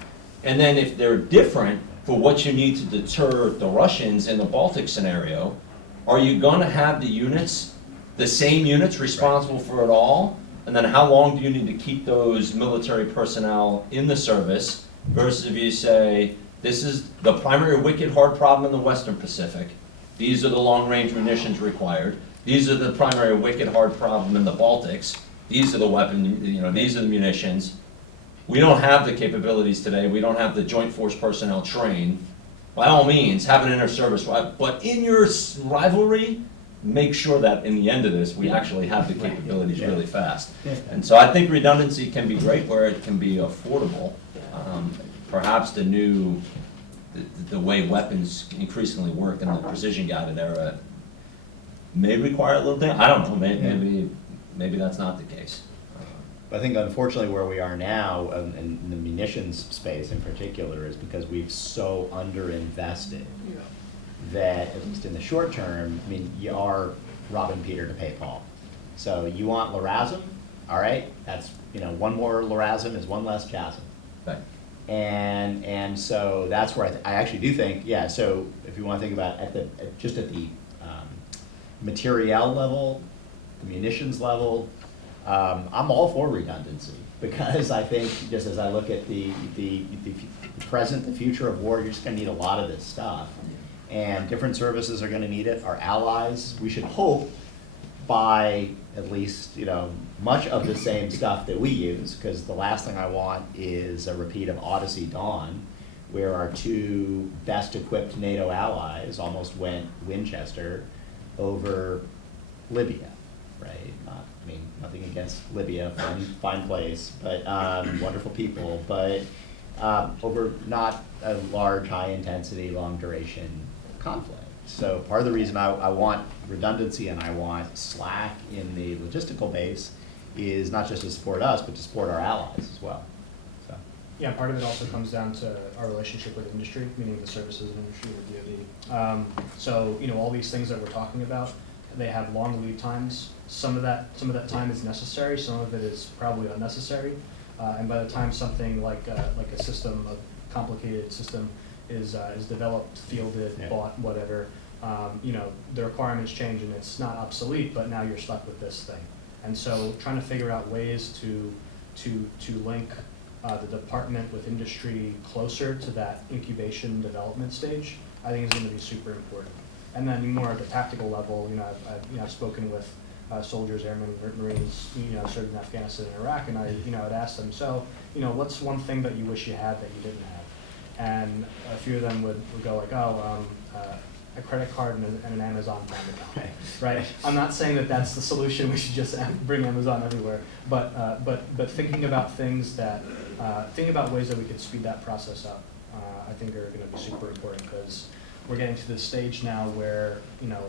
And then if they're different for what you need to deter the Russians in the Baltic scenario, are you gonna have the units, the same units responsible for it all? And then how long do you need to keep those military personnel in the service versus if you say, this is the primary wicked hard problem in the Western Pacific, these are the long-range munitions required, these are the primary wicked hard problem in the Baltics. These are the weapons, these are the munitions. We don't have the capabilities today. We don't have the joint force personnel trained. By all means, have an inter-service, but in your rivalry, make sure that in the end of this, we actually have the capabilities really fast. And so I think redundancy can be great where it can be affordable. Perhaps the way weapons increasingly work in the precision-guided era may require a little thing. I don't know. Maybe that's not the case. I think unfortunately where we are now in the munitions space in particular is because we've so underinvested that, at least in the short term, I mean, you are robbing Peter to pay Paul. So you want LRASM, all right, that's, one more LRASM is one less CHASM. Right. And so that's where I actually do think, so if you want to think about just at the materiel level, the munitions level, I'm all for redundancy because I think just as I look at the present, the future of war, you're just going to need a lot of this stuff, and different services are going to need it. Our allies, we should hope, buy at least much of the same stuff that we use, because the last thing I want is a repeat of Odyssey Dawn, where our two best equipped NATO allies almost went Winchester over Libya, right? I mean, nothing against Libya, fine place, but wonderful people. But over not a large, high-intensity, long-duration conflict. So part of the reason I want redundancy and I want slack in the logistical base is not just to support us, but to support our allies as well. So. Yeah, part of it also comes down to our relationship with industry, meaning the services industry with DoD. So, you know, all these things that we're talking about, they have long lead times. Some of that time is necessary. Some of it is probably unnecessary. And by the time something like a system, a complicated system, is developed, fielded, bought, whatever, you know, the requirements change and it's not obsolete, but now you're stuck with this thing. And so, trying to figure out ways to link the department with industry closer to that incubation development stage, I think is going to be super important. And then more at the tactical level, you know, I've spoken with soldiers, airmen, Marines, you know, served in Afghanistan and Iraq, and I'd asked them, so, you know, what's one thing that you wish you had that you didn't have? And a few of them would go like, a credit card and an Amazon Prime account, right? I'm not saying that that's the solution. We should just bring Amazon everywhere, but thinking about things that, thinking about ways that we could speed that process up, I think are going to be super important, because we're getting to this stage now where, you know,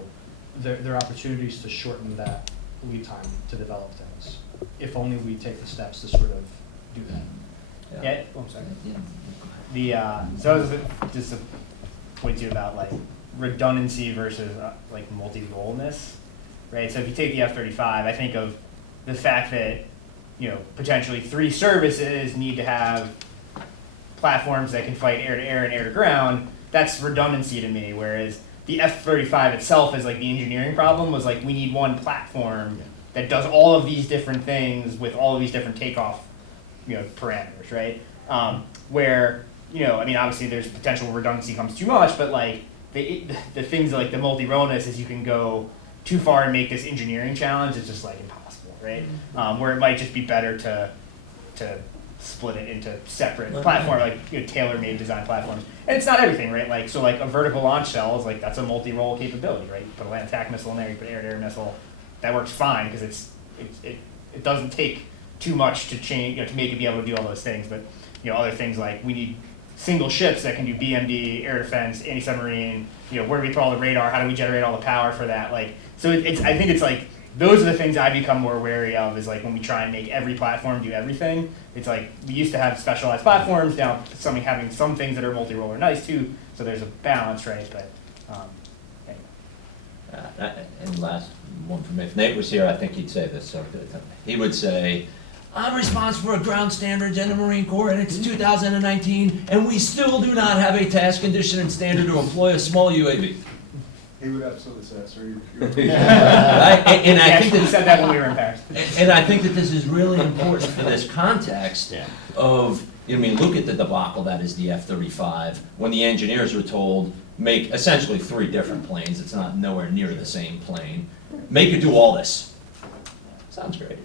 there are opportunities to shorten that lead time to develop things, if only we take the steps to sort of do that. Yeah, oh, I'm sorry. So I was just to point to you about like redundancy versus like multi-roleness, right? So if you take the F-35, I think of the fact that, you know, potentially 3 services need to have platforms that can fight air-to-air and air-to-ground. That's redundancy to me, whereas the F-35 itself is like the engineering problem was like we need one platform that does all of these different things with all of these different takeoff, you know, parameters, right? Where, you know, I mean, obviously there's potential redundancy comes too much, but like the things like the multi-roleness is you can go too far and make this engineering challenge. It's just like impossible, right? Where it might just be better to split it into separate platform, like, you know, tailor-made design platforms. And it's not everything, right? Like, so like a vertical launch cell is like, that's a multi-role capability, right? You put a land attack missile in there, you put air-to-air missile, that works fine because it doesn't take too much to change, you know, to make it be able to do all those things. But, you know, other things like we need single ships that can do BMD, air defense, anti-submarine, you know, where do we throw all the radar, how do we generate all the power for that? Like, so I think it's like, those are the things I become more wary of, is like when we try and make every platform do everything. It's like we used to have specialized platforms, now having some things that are multi-role are nice too, so there's a balance, right? But anyway. And last one from me, if Nate was here, I think he'd say this. So he would say, I'm responsible for ground standards in the Marine Corps, and it's 2019, and we still do not have a task, condition, and standard to employ a small UAV. He would absolutely say that, sir. And I think that said that when we were in Paris. And I think that this is really important for this context of, you know, I mean, look at the debacle that is the F-35, when the engineers were told, make essentially 3 different planes, it's not nowhere near the same plane, make it do all this. Sounds great.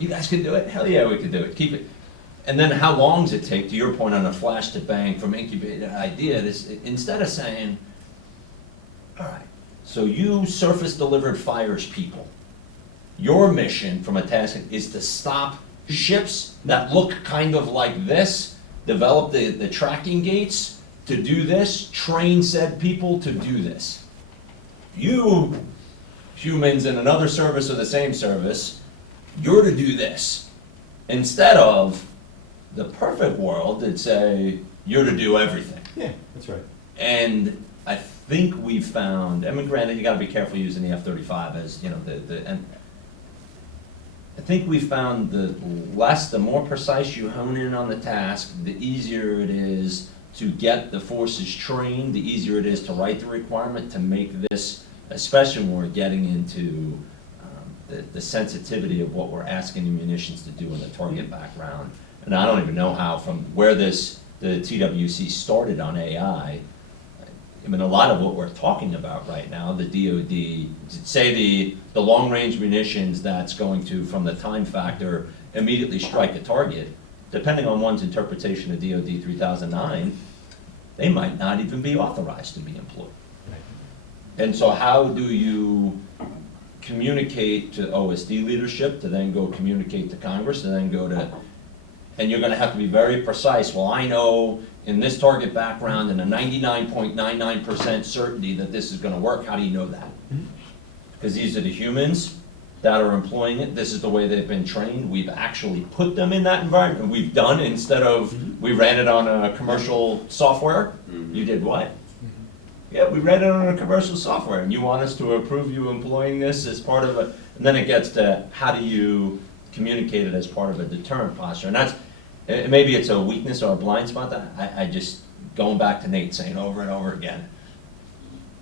You guys can do it? Hell yeah, we can do it. Keep it. And then how long does it take, to your point on a flash to bang from incubated idea, this, instead of saying, all right, so you surface delivered fires people. Your mission from a task is to stop ships that look kind of like this, develop the tracking gates to do this, train said people to do this. You humans in another service or the same service, you're to do this. Instead of the perfect world that'd say, you're to do everything. Yeah, that's right. And I think we've found, I mean, granted, you gotta be careful using the F-35 as, you know, and I think we've found the more precise you hone in on the task, the easier it is to get the forces trained, the easier it is to write the requirement to make this, especially when we're getting into the sensitivity of what we're asking the munitions to do in the target background. And I don't even know how, from where the TWC started on AI, I mean, a lot of what we're talking about right now, the DoD, say the long-range munitions that's going to, from the time factor, immediately strike a target, depending on one's interpretation of DoD 3009, they might not even be authorized to be employed. And so how do you communicate to OSD leadership, to then go communicate to Congress, to then go to, And you're gonna have to be very precise. Well, I know in this target background and a 99.99% certainty that this is gonna work. How do you know that? Because these are the humans that are employing it. This is the way they've been trained. We've actually put them in that environment. We've done, instead of, we ran it on a commercial software. You did what? Yeah, we ran it on a commercial software, and you want us to approve you employing this as part of a, and then it gets to, how do you communicate it as part of a deterrent posture? And that's, maybe it's a weakness or a blind spot that I just, going back to Nate saying over and over again,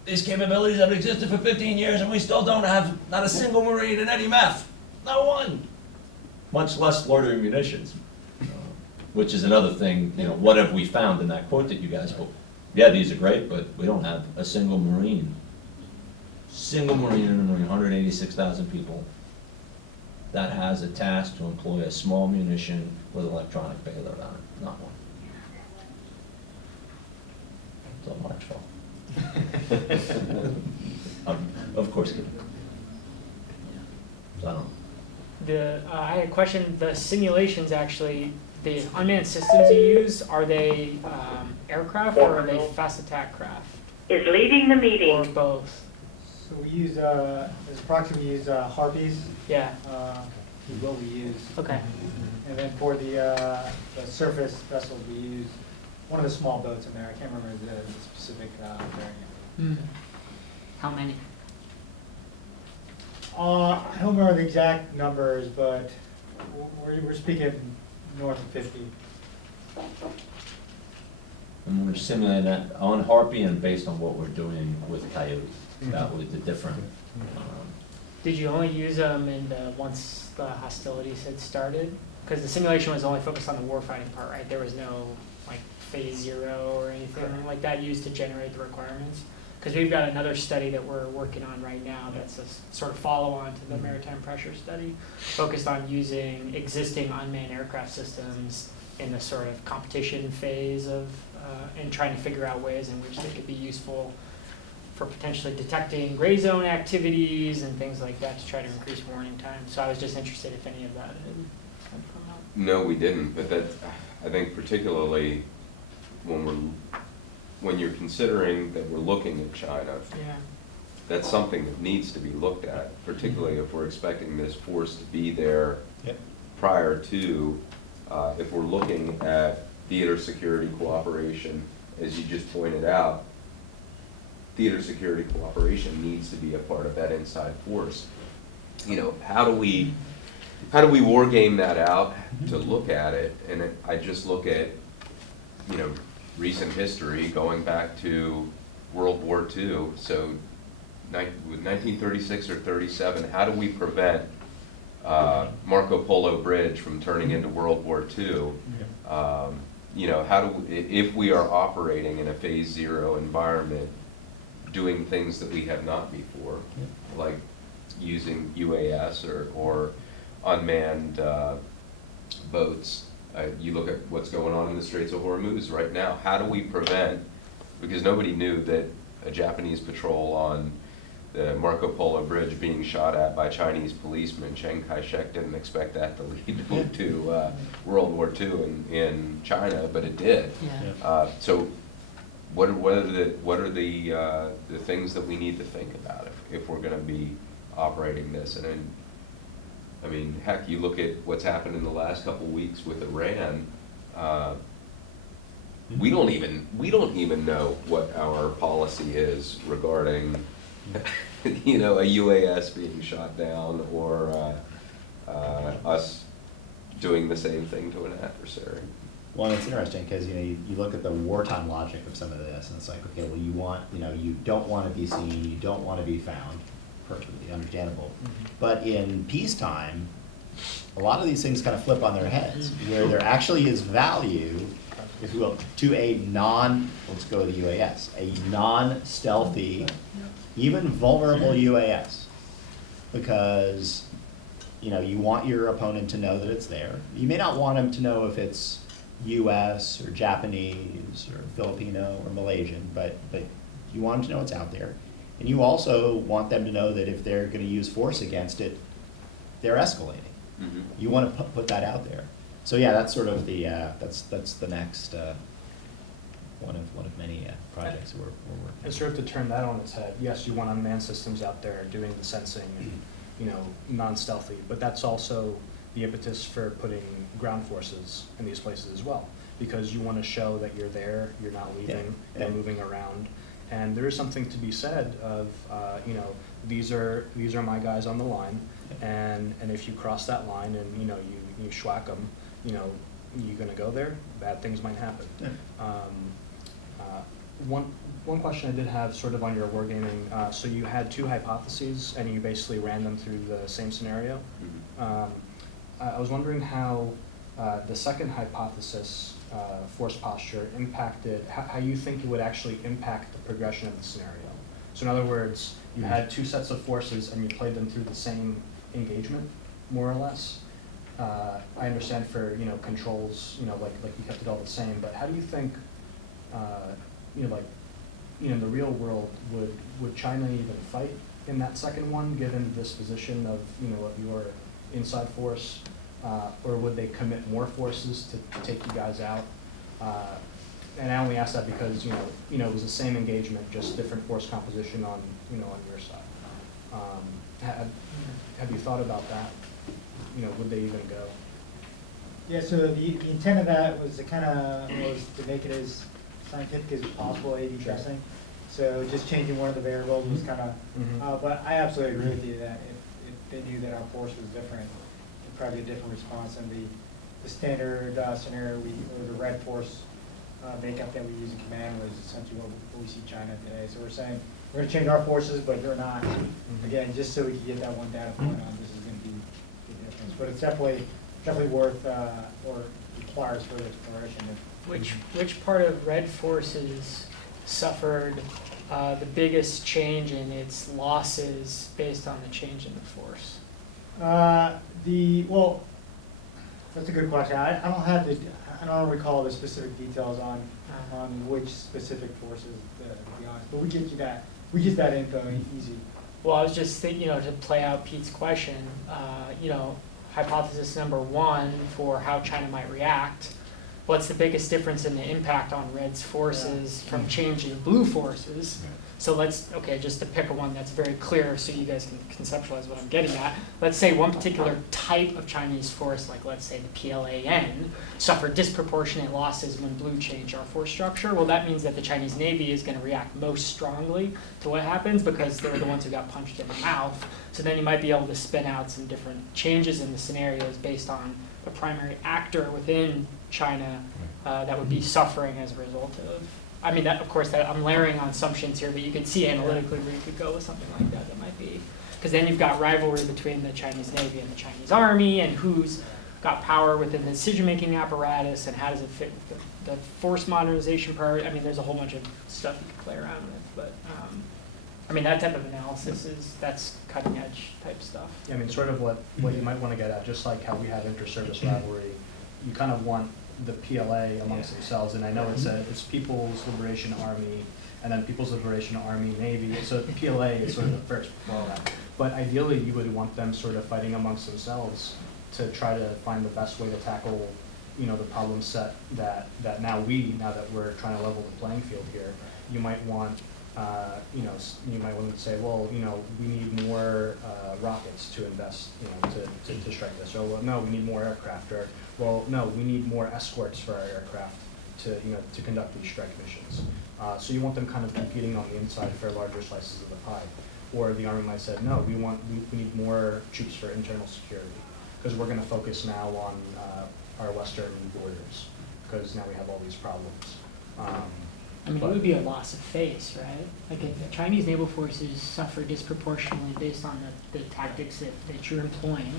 these capabilities have existed for 15 years and we still don't have not a single Marine in any MEF. Not one. Much less loitering munitions. Which is another thing, you know, what have we found in that quote that you guys put? Yeah, these are great, but we don't have a single Marine. Single Marine in the Marine, 186,000 people, that has a task to employ a small munition with electronic payload on it. Not one. It's all Mark's fault. Of course. So I don't. I had a question. The simulations actually, the unmanned systems you use, are they aircraft or are they fast attack craft? Is leading the meeting. Or both? So we use, as a proxy, we use Harpies, Yeah. is what we use. Okay. And then for the surface vessels, we use one of the small boats in there. I can't remember the specific variant. How many? I don't remember the exact numbers, but we're speaking north of 50. And we're simulating that on Harpy and based on what we're doing with Coyote. That was the different. Did you only use them once the hostilities had started? Because the simulation was only focused on the warfighting part, right? There was no like phase 0 or anything like that used to generate the requirements. Because we've got another study that we're working on right now that's a sort of follow-on to the maritime pressure study, focused on using existing unmanned aircraft systems in the sort of competition phase of, and trying to figure out ways in which they could be useful for potentially detecting gray zone activities and things like that to try to increase warning time. So I was just interested if any of that had come up. No, we didn't, but that, I think particularly when you're considering that we're looking at China, Yeah. that's something that needs to be looked at, particularly if we're expecting this force to be there prior to, if we're looking at theater security cooperation, as you just pointed out, theater security cooperation needs to be a part of that inside force. You know, how do we war game that out to look at it? And I just look at, you know, recent history going back to World War II. So with 1936 or 37, how do we prevent Marco Polo Bridge from turning into World War II? You know, if we are operating in a phase 0 environment, doing things that we have not before, like using UAS or unmanned boats. You look at what's going on in the Straits of Hormuz right now. How do we prevent, because nobody knew that a Japanese patrol on the Marco Polo Bridge being shot at by Chinese policemen. Chiang Kai-shek didn't expect that to lead to World War II in China, but it did. Yeah. So what are the things that we need to think about if we're going to be operating this? And then, I mean, heck, you look at what's happened in the last couple of weeks with Iran. We don't even know what our policy is regarding, you know, a UAS being shot down or us doing the same thing to an adversary. Well, it's interesting because, you know, you look at the wartime logic of some of this, and it's like, okay, well, you don't want to be seen, you don't want to be found. Perfectly understandable. But in peacetime, a lot of these things kind of flip on their heads, where there actually is value, if you will, to a let's go with the UAS, a non-stealthy, even vulnerable UAS. Because, you know, you want your opponent to know that it's there. You may not want him to know if it's US or Japanese or Filipino or Malaysian, but you want him to know it's out there. And you also want them to know that if they're going to use force against it, they're escalating. You want to put that out there. So yeah, that's sort of the, that's the next, one of many projects we're working on. And sort of to turn that on its head, yes, you want unmanned systems out there doing the sensing and, you know, non-stealthy, but that's also the impetus for putting ground forces in these places as well, because you want to show that you're there, you're not leaving, Yeah. you're moving around. And there is something to be said of, you know, these are my guys on the line, and if you cross that line and, you know, you schwack them, you know, you're gonna go there, bad things might happen. Yeah. One question I did have sort of on your wargaming, so you had two hypotheses and you basically ran them through the same scenario. I was wondering how the second hypothesis, force posture, impacted, how you think it would actually impact the progression of the scenario. So in other words, you had two sets of forces and you played them through the same engagement, more or less. I understand for, you know, controls, you know, like you kept it all the same, but how do you think, you know, like, you know, in the real world, would China even fight in that second one, given the disposition of, you know, of your inside force, or would they commit more forces to take you guys out? And I only ask that because, you know, it was the same engagement, just different force composition on, you know, on your side. Have you thought about that? You know, would they even go? Yeah, so the intent of that was to make it as scientific as possible, A/B testing. So just changing one of the variables was kind of, but I absolutely agree with you that if they knew that our force was different, it'd probably be a different response than the standard scenario or the red force makeup that we use in command was essentially what we see China today. So we're saying we're going to change our forces, but you're not. Again, just so we can get that one data point on this is going to be the difference. But it's definitely worth or requires further exploration. Which part of Red Forces suffered the biggest change in its losses based on the change in the force? Well, that's a good question. I don't recall the specific details on which specific forces, to be honest. But we get that info easy. Well, I was just thinking, you know, to play out Pete's question, you know, hypothesis number one for how China might react. What's the biggest difference in the impact on Red's forces from changing blue forces? Right. So just to pick one that's very clear so you guys can conceptualize what I'm getting at. Let's say one particular type of Chinese force, like let's say the PLAN, suffered disproportionate losses when blue changed our force structure. Well, that means that the Chinese Navy is going to react most strongly to what happens because they're the ones who got punched in the mouth. So then you might be able to spin out some different changes in the scenarios based on the primary actor within China that would be suffering as a result of. I mean, that, of course, that I'm layering on assumptions here, but you can see analytically where you could go with something like that. That might be, because then you've got rivalry between the Chinese Navy and the Chinese Army, and who's got power within the decision-making apparatus, and how does it fit with the force modernization priority. I mean, there's a whole bunch of stuff you could play around with, but I mean, that type of analysis that's cutting-edge type stuff. I mean, sort of what you might want to get at, just like how we have inter-service rivalry, you kind of want the PLA amongst themselves, and I know it's People's Liberation Army, and then People's Liberation Army, Navy, so the PLA is sort of the first before that. But ideally, you would want them sort of fighting amongst themselves to try to find the best way to tackle, you know, the problem set that now that we're trying to level the playing field here, you might want, you know, you might want to say, well, you know, we need more rockets to invest, you know, to strike this, or well, no, we need more aircraft, or well, no, we need more escorts for our aircraft to, you know, to conduct these strike missions. So you want them kind of competing on the inside for larger slices of the pie. Or the Army might say, no, we need more troops for internal security, because we're going to focus now on our western borders, because now we have all these problems. I mean, it would be a loss of face, right? Like if the Chinese naval forces suffer disproportionately based on the tactics that you're employing,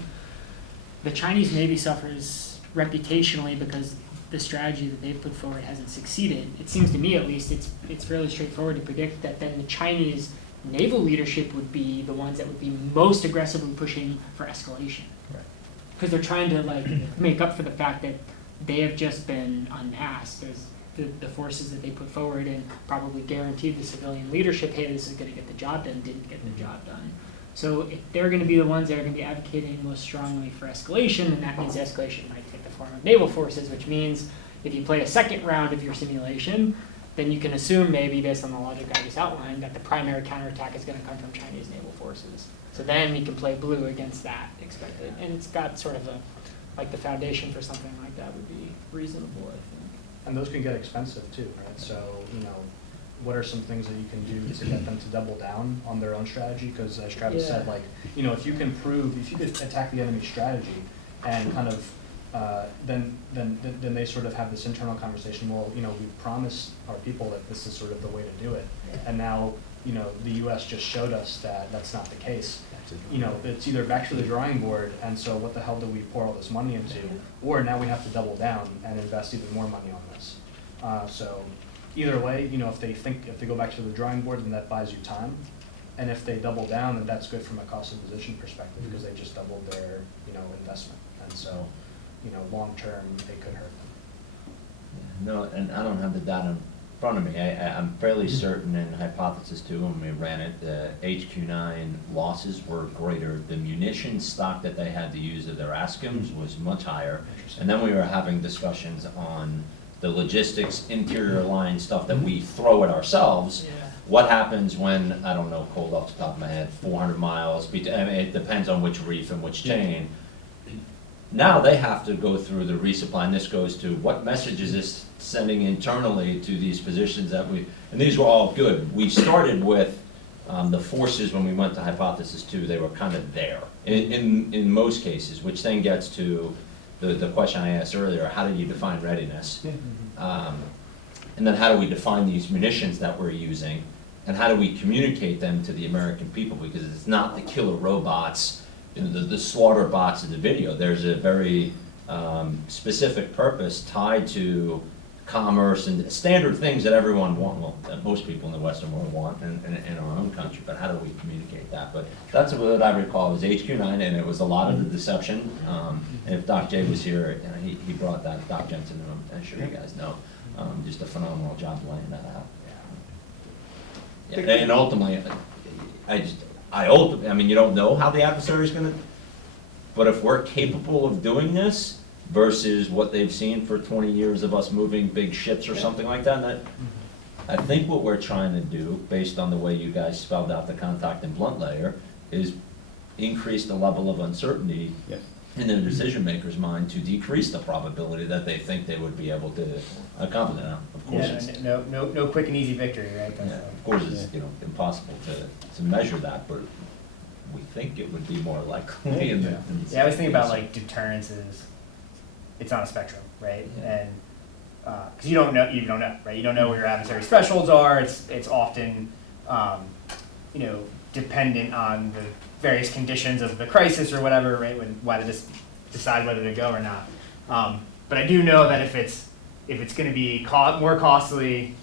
the Chinese Navy suffers reputationally because the strategy that they've put forward hasn't succeeded. It seems to me, at least, it's fairly straightforward to predict that then the Chinese naval leadership would be the ones that would be most aggressively pushing for escalation. Because they're trying to like make up for the fact that they have just been unmasked. There's the forces that they put forward and probably guaranteed the civilian leadership, hey, this is going to get the job done, didn't get the job done. So if they're going to be the ones that are going to be advocating most strongly for escalation, then that means escalation might take the form of naval forces, which means if you play a second round of your simulation, then you can assume maybe based on the logic I just outlined that the primary counterattack is going to come from Chinese naval forces. So then you can play blue against that expected. And it's got sort of like the foundation for something like that would be reasonable, I think. And those can get expensive too, right? So, what are some things that you can do to get them to double down on their own strategy? Because as Travis said, if you could attack the enemy's strategy and kind of, then they sort of have this internal conversation, well, we promised our people that this is sort of the way to do it. And now, the US just showed us that that's not the case. It's either back to the drawing board, and so what the hell do we pour all this money into? Or now we have to double down and invest even more money on this. So either way, if they go back to the drawing board, then that buys you time. And if they double down, then that's good from a cost of position perspective, because they just doubled their, investment. And so, long term, it could hurt them. No, and I don't have the data in front of me. I'm fairly certain in Hypothesis 2, when we ran it, the HQ9 losses were greater. The munition stock that they had to use of their ASCIMs was much higher. And then we were having discussions on the logistics, interior line stuff that we throw at ourselves. Yeah. What happens when, I don't know, cold off the top of my head, 400 miles, it depends on which reef and which chain. Now they have to go through the resupply, and this goes to what message is this sending internally to these positions that and these were all good. We started with the forces when we went to Hypothesis 2, they were kind of there in most cases, which then gets to the question I asked earlier, how do you define readiness? And then how do we define these munitions that we're using, and how do we communicate them to the American people? Because it's not the killer robots, the slaughter bots of the video. There's a very specific purpose tied to commerce and standard things that everyone wants, well, that most people in the Western world want in our own country, but how do we communicate that? But that's what I recall was HQ9, and it was a lot of the deception. And if Doc J was here, he brought that, Doc Jensen, and I'm sure you guys know, just a phenomenal job laying that out. Yeah, and ultimately, I mean, you don't know how the adversary is going to, but if we're capable of doing this versus what they've seen for 20 years of us moving big ships or something like that, I think what we're trying to do, based on the way you guys spelled out the contact and blunt layer, is increase the level of uncertainty in the decision maker's mind to decrease the probability that they think they would be able to accomplish it. Of course, it's, no quick and easy victory, right? of course, it's impossible to measure that, but we think it would be more likely. I was thinking about like deterrence is, it's on a spectrum, right? And because you don't know, right? You don't know where your adversary's thresholds are. It's often, dependent on the various conditions of the crisis or whatever, right? Whether to decide whether to go or not. But I do know that if it's going to be more costly,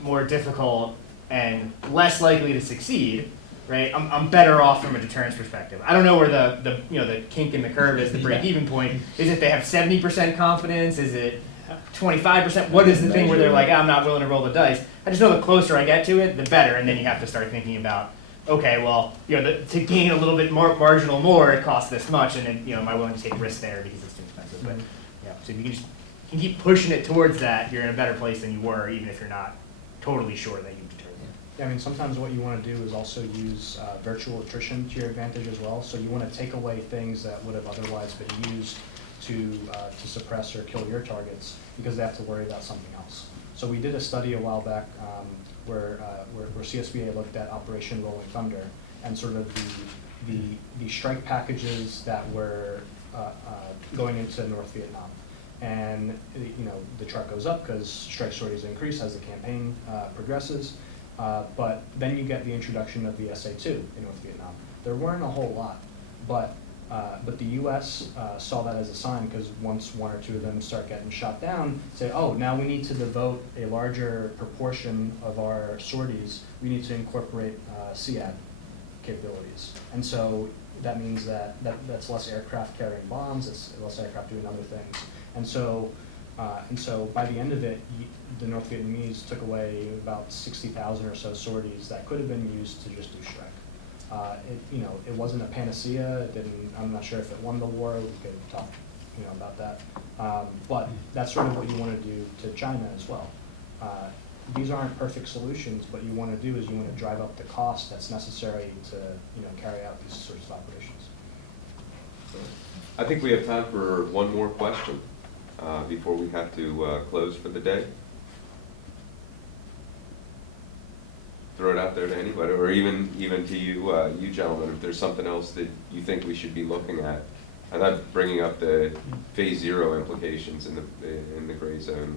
more difficult, and less likely to succeed, right? I'm better off from a deterrence perspective. I don't know where the kink in the curve is, the break-even point. Is it they have 70% confidence? Is it 25%? What is the thing where they're like, I'm not willing to roll the dice? I just know the closer I get to it, the better. And then you have to start thinking about, okay, well, to gain a little bit more marginal more, it costs this much, and then am I willing to take risk there because it's too expensive? But so if you can keep pushing it towards that, you're in a better place than you were, even if you're not totally sure that you've determined. Yeah, I mean, sometimes what you want to do is also use virtual attrition to your advantage as well. So you want to take away things that would have otherwise been used to suppress or kill your targets because they have to worry about something else. So we did a study a while back where CSBA looked at Operation Rolling Thunder and sort of the strike packages that were going into North Vietnam. And the chart goes up because strike sorties increase as the campaign progresses. But then you get the introduction of the SA-2 in North Vietnam. There weren't a whole lot, but the U.S. Saw that as a sign because once one or two of them start getting shot down, say, oh, now we need to devote a larger proportion of our sorties. We need to incorporate SEAD capabilities, and so that means that's less aircraft carrying bombs, it's less aircraft doing other things, and so by the end of it, the North Vietnamese took away about 60,000 or so sorties that could have been used to just do strike. It wasn't a panacea. It didn't. I'm not sure if it won the war. We could talk about that. But that's sort of what you want to do to China as well. These aren't perfect solutions, but you want to do is you want to drive up the cost that's necessary to carry out these sorts of operations. I think we have time for one more question before we have to close for the day. Throw it out there to anybody, or even to you, you gentlemen, if there's something else that you think we should be looking at. I'm not bringing up the phase 0 implications in the gray zone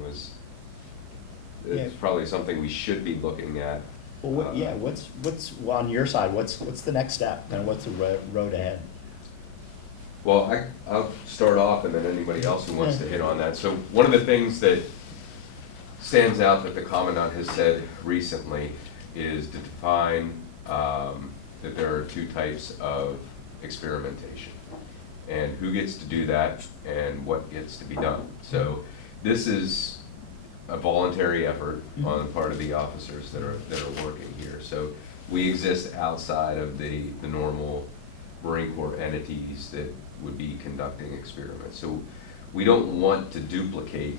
it's probably something we should be looking at. Well, what's well, on your side? What's the next step, and what's the road ahead? Well, I'll start off, and then anybody else who wants to hit on that. So one of the things that stands out that the Commandant has said recently is to define that there are 2 types of experimentation, and who gets to do that, and what gets to be done. So this is a voluntary effort on the part of the officers that are working here. So we exist outside of the normal Marine Corps entities that would be conducting experiments. So we don't want to duplicate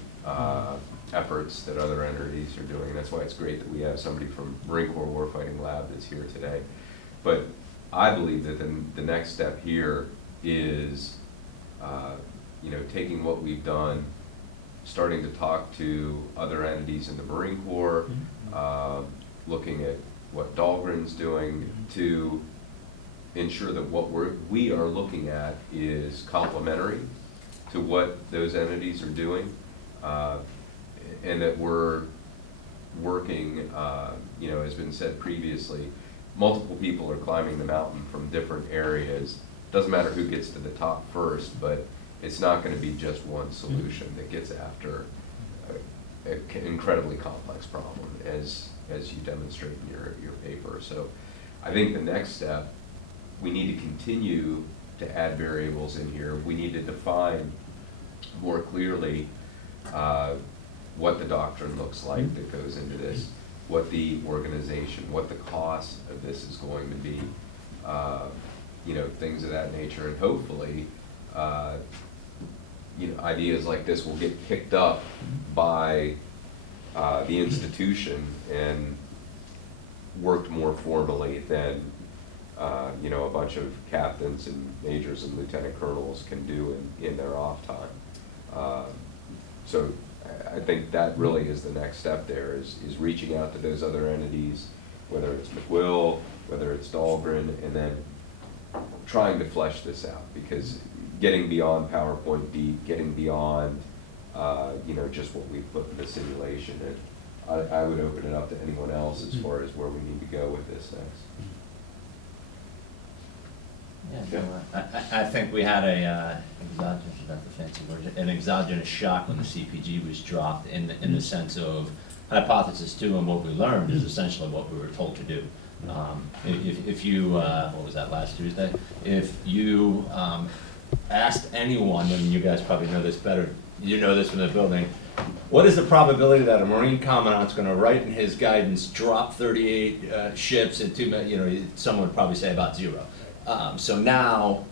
efforts that other entities are doing. That's why it's great that we have somebody from Marine Corps Warfighting Lab that's here today. But I believe that the next step here is taking what we've done, starting to talk to other entities in the Marine Corps, looking at what Dahlgren's doing to ensure that what we are looking at is complementary to what those entities are doing, and that we're working, has been said previously, multiple people are climbing the mountain from different areas. Doesn't matter who gets to the top first, but it's not going to be just one solution that gets after an incredibly complex problem, as you demonstrate in your paper. So I think the next step, we need to continue to add variables in here. We need to define more clearly what the doctrine looks like that goes into this, what the organization, what the cost of this is going to be, things of that nature, and hopefully ideas like this will get picked up by the institution and worked more formally than a bunch of captains and majors and lieutenant colonels can do in their off time. So I think that really is the next step there, is reaching out to those other entities, whether it's McWill, whether it's Dahlgren, and then trying to flesh this out, because getting beyond PowerPoint deep, getting beyond just what we put in the simulation, and I would open it up to anyone else as far as where we need to go with this next. I think we had an exogenous shock when the CPG was dropped, in the sense of hypothesis 2, and what we learned is essentially what we were told to do. If you, what was that, last Tuesday? If you asked anyone, and you guys probably know this better, you know this from the building, what is the probability that a Marine Commandant's going to write in his guidance, drop 38 ships and someone would probably say about 0. So now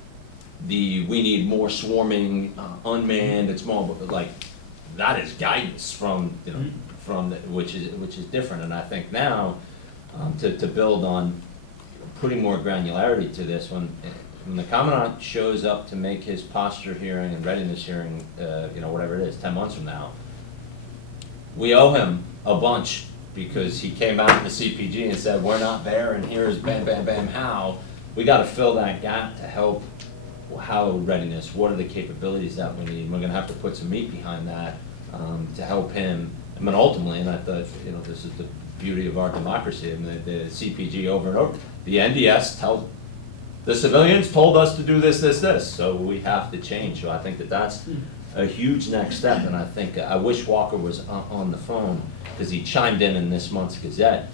we need more swarming, unmanned, it's more like, that is guidance from which is different. And I think now, to build on putting more granularity to this, when the Commandant shows up to make his posture hearing and readiness hearing, whatever it is, 10 months from now, we owe him a bunch, because he came out in the CPG and said, we're not there, and here's bam, bam, bam, how. We got to fill that gap to help how readiness, what are the capabilities that we need. We're going to have to put some meat behind that to help him. I mean, ultimately, and I thought, this is the beauty of our democracy, and the CPG over and over, the NDS the civilians told us to do this, so we have to change. So I think that's a huge next step, and I think, I wish Walker was on the phone, because he chimed in this month's Gazette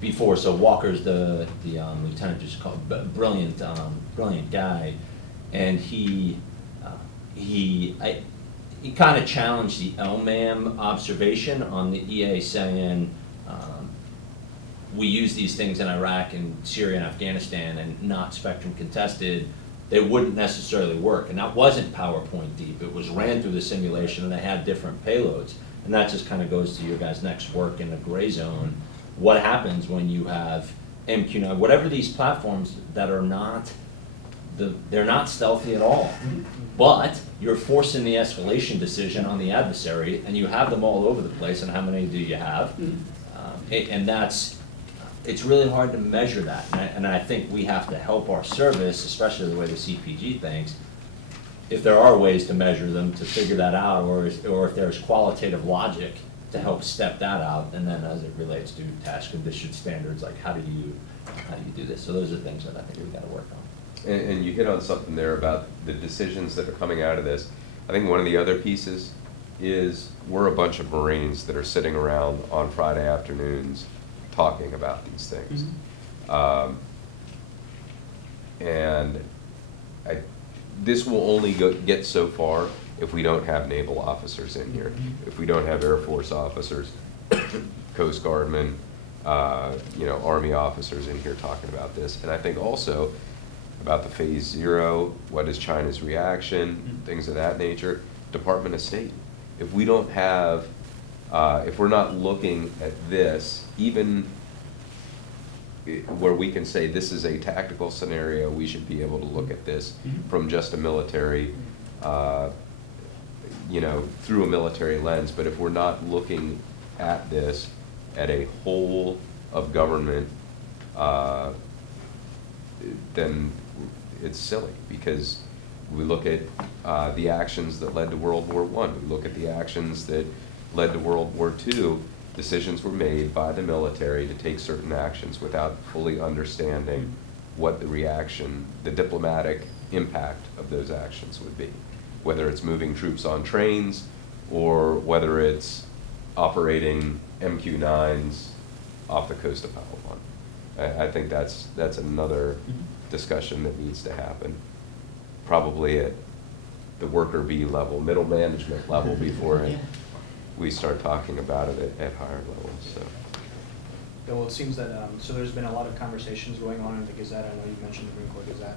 before. So Walker's the lieutenant, just called, brilliant guy, and he kind of challenged the LMAM observation on the EA, saying we use these things in Iraq and Syria and Afghanistan and not spectrum contested. they wouldn't necessarily work. And that wasn't PowerPoint deep. It was ran through the simulation and they had different payloads. And that just kind of goes to your guys' next work in the gray zone. What happens when you have MQ9, whatever these platforms that are not, they're not stealthy at all. But you're forcing the escalation decision on the adversary, and you have them all over the place, and how many do you have? And it's really hard to measure that. And I think we have to help our service, especially the way the CPG thinks, if there are ways to measure them, to figure that out, or if there's qualitative logic to help step that out, and then as it relates to task condition standards, like how do you do this? So those are things that I think we've got to work on. And you hit on something there about the decisions that are coming out of this. I think one of the other pieces is we're a bunch of Marines that are sitting around on Friday afternoons talking about these things. And this will only get so far if we don't have naval officers in here, if we don't have Air Force officers, Coast Guardmen, Army officers in here talking about this. And I think also about the phase 0, what is China's reaction, things of that nature, Department of State. If we don't have, if we're not looking at this, even where we can say this is a tactical scenario, we should be able to look at this from just a military, through a military lens. But if we're not looking at this at a whole of government, then it's silly, because we look at the actions that led to World War I, we look at the actions that led to World War II. Decisions were made by the military to take certain actions without fully understanding what the reaction, the diplomatic impact of those actions would be. Whether it's moving troops on trains, or whether it's operating MQ-9s off the coast of Palawan. I think that's another discussion that needs to happen, probably at the worker bee level, middle management level, before we start talking about it at higher levels. So. Well, it seems that, so there's been a lot of conversations going on in the Gazette. I know you mentioned the Marine Corps Gazette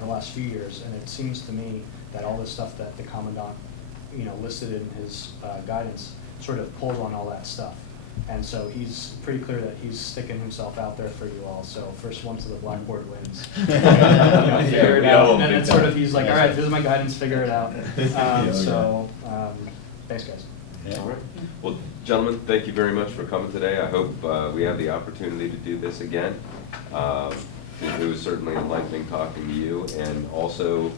the last few years, and it seems to me that all this stuff that the Commandant, listed in his guidance sort of pulls on all that stuff. And so he's pretty clear that he's sticking himself out there for you all. So first one to the blackboard wins. Figure it out. And it's sort of, he's like, all right, this is my guidance, figure it out. Thanks, guys. Yeah. All right. Well, gentlemen, thank you very much for coming today. I hope we have the opportunity to do this again. It was certainly enlightening talking to you, and also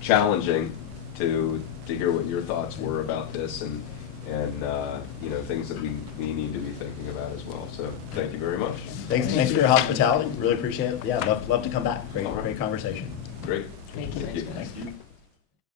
challenging to hear what your thoughts were about this, and things that we need to be thinking about as well. So thank you very much. Thanks for your hospitality. Really appreciate it. Yeah, love to come back. Great conversation. Great. Thank you. Thank you.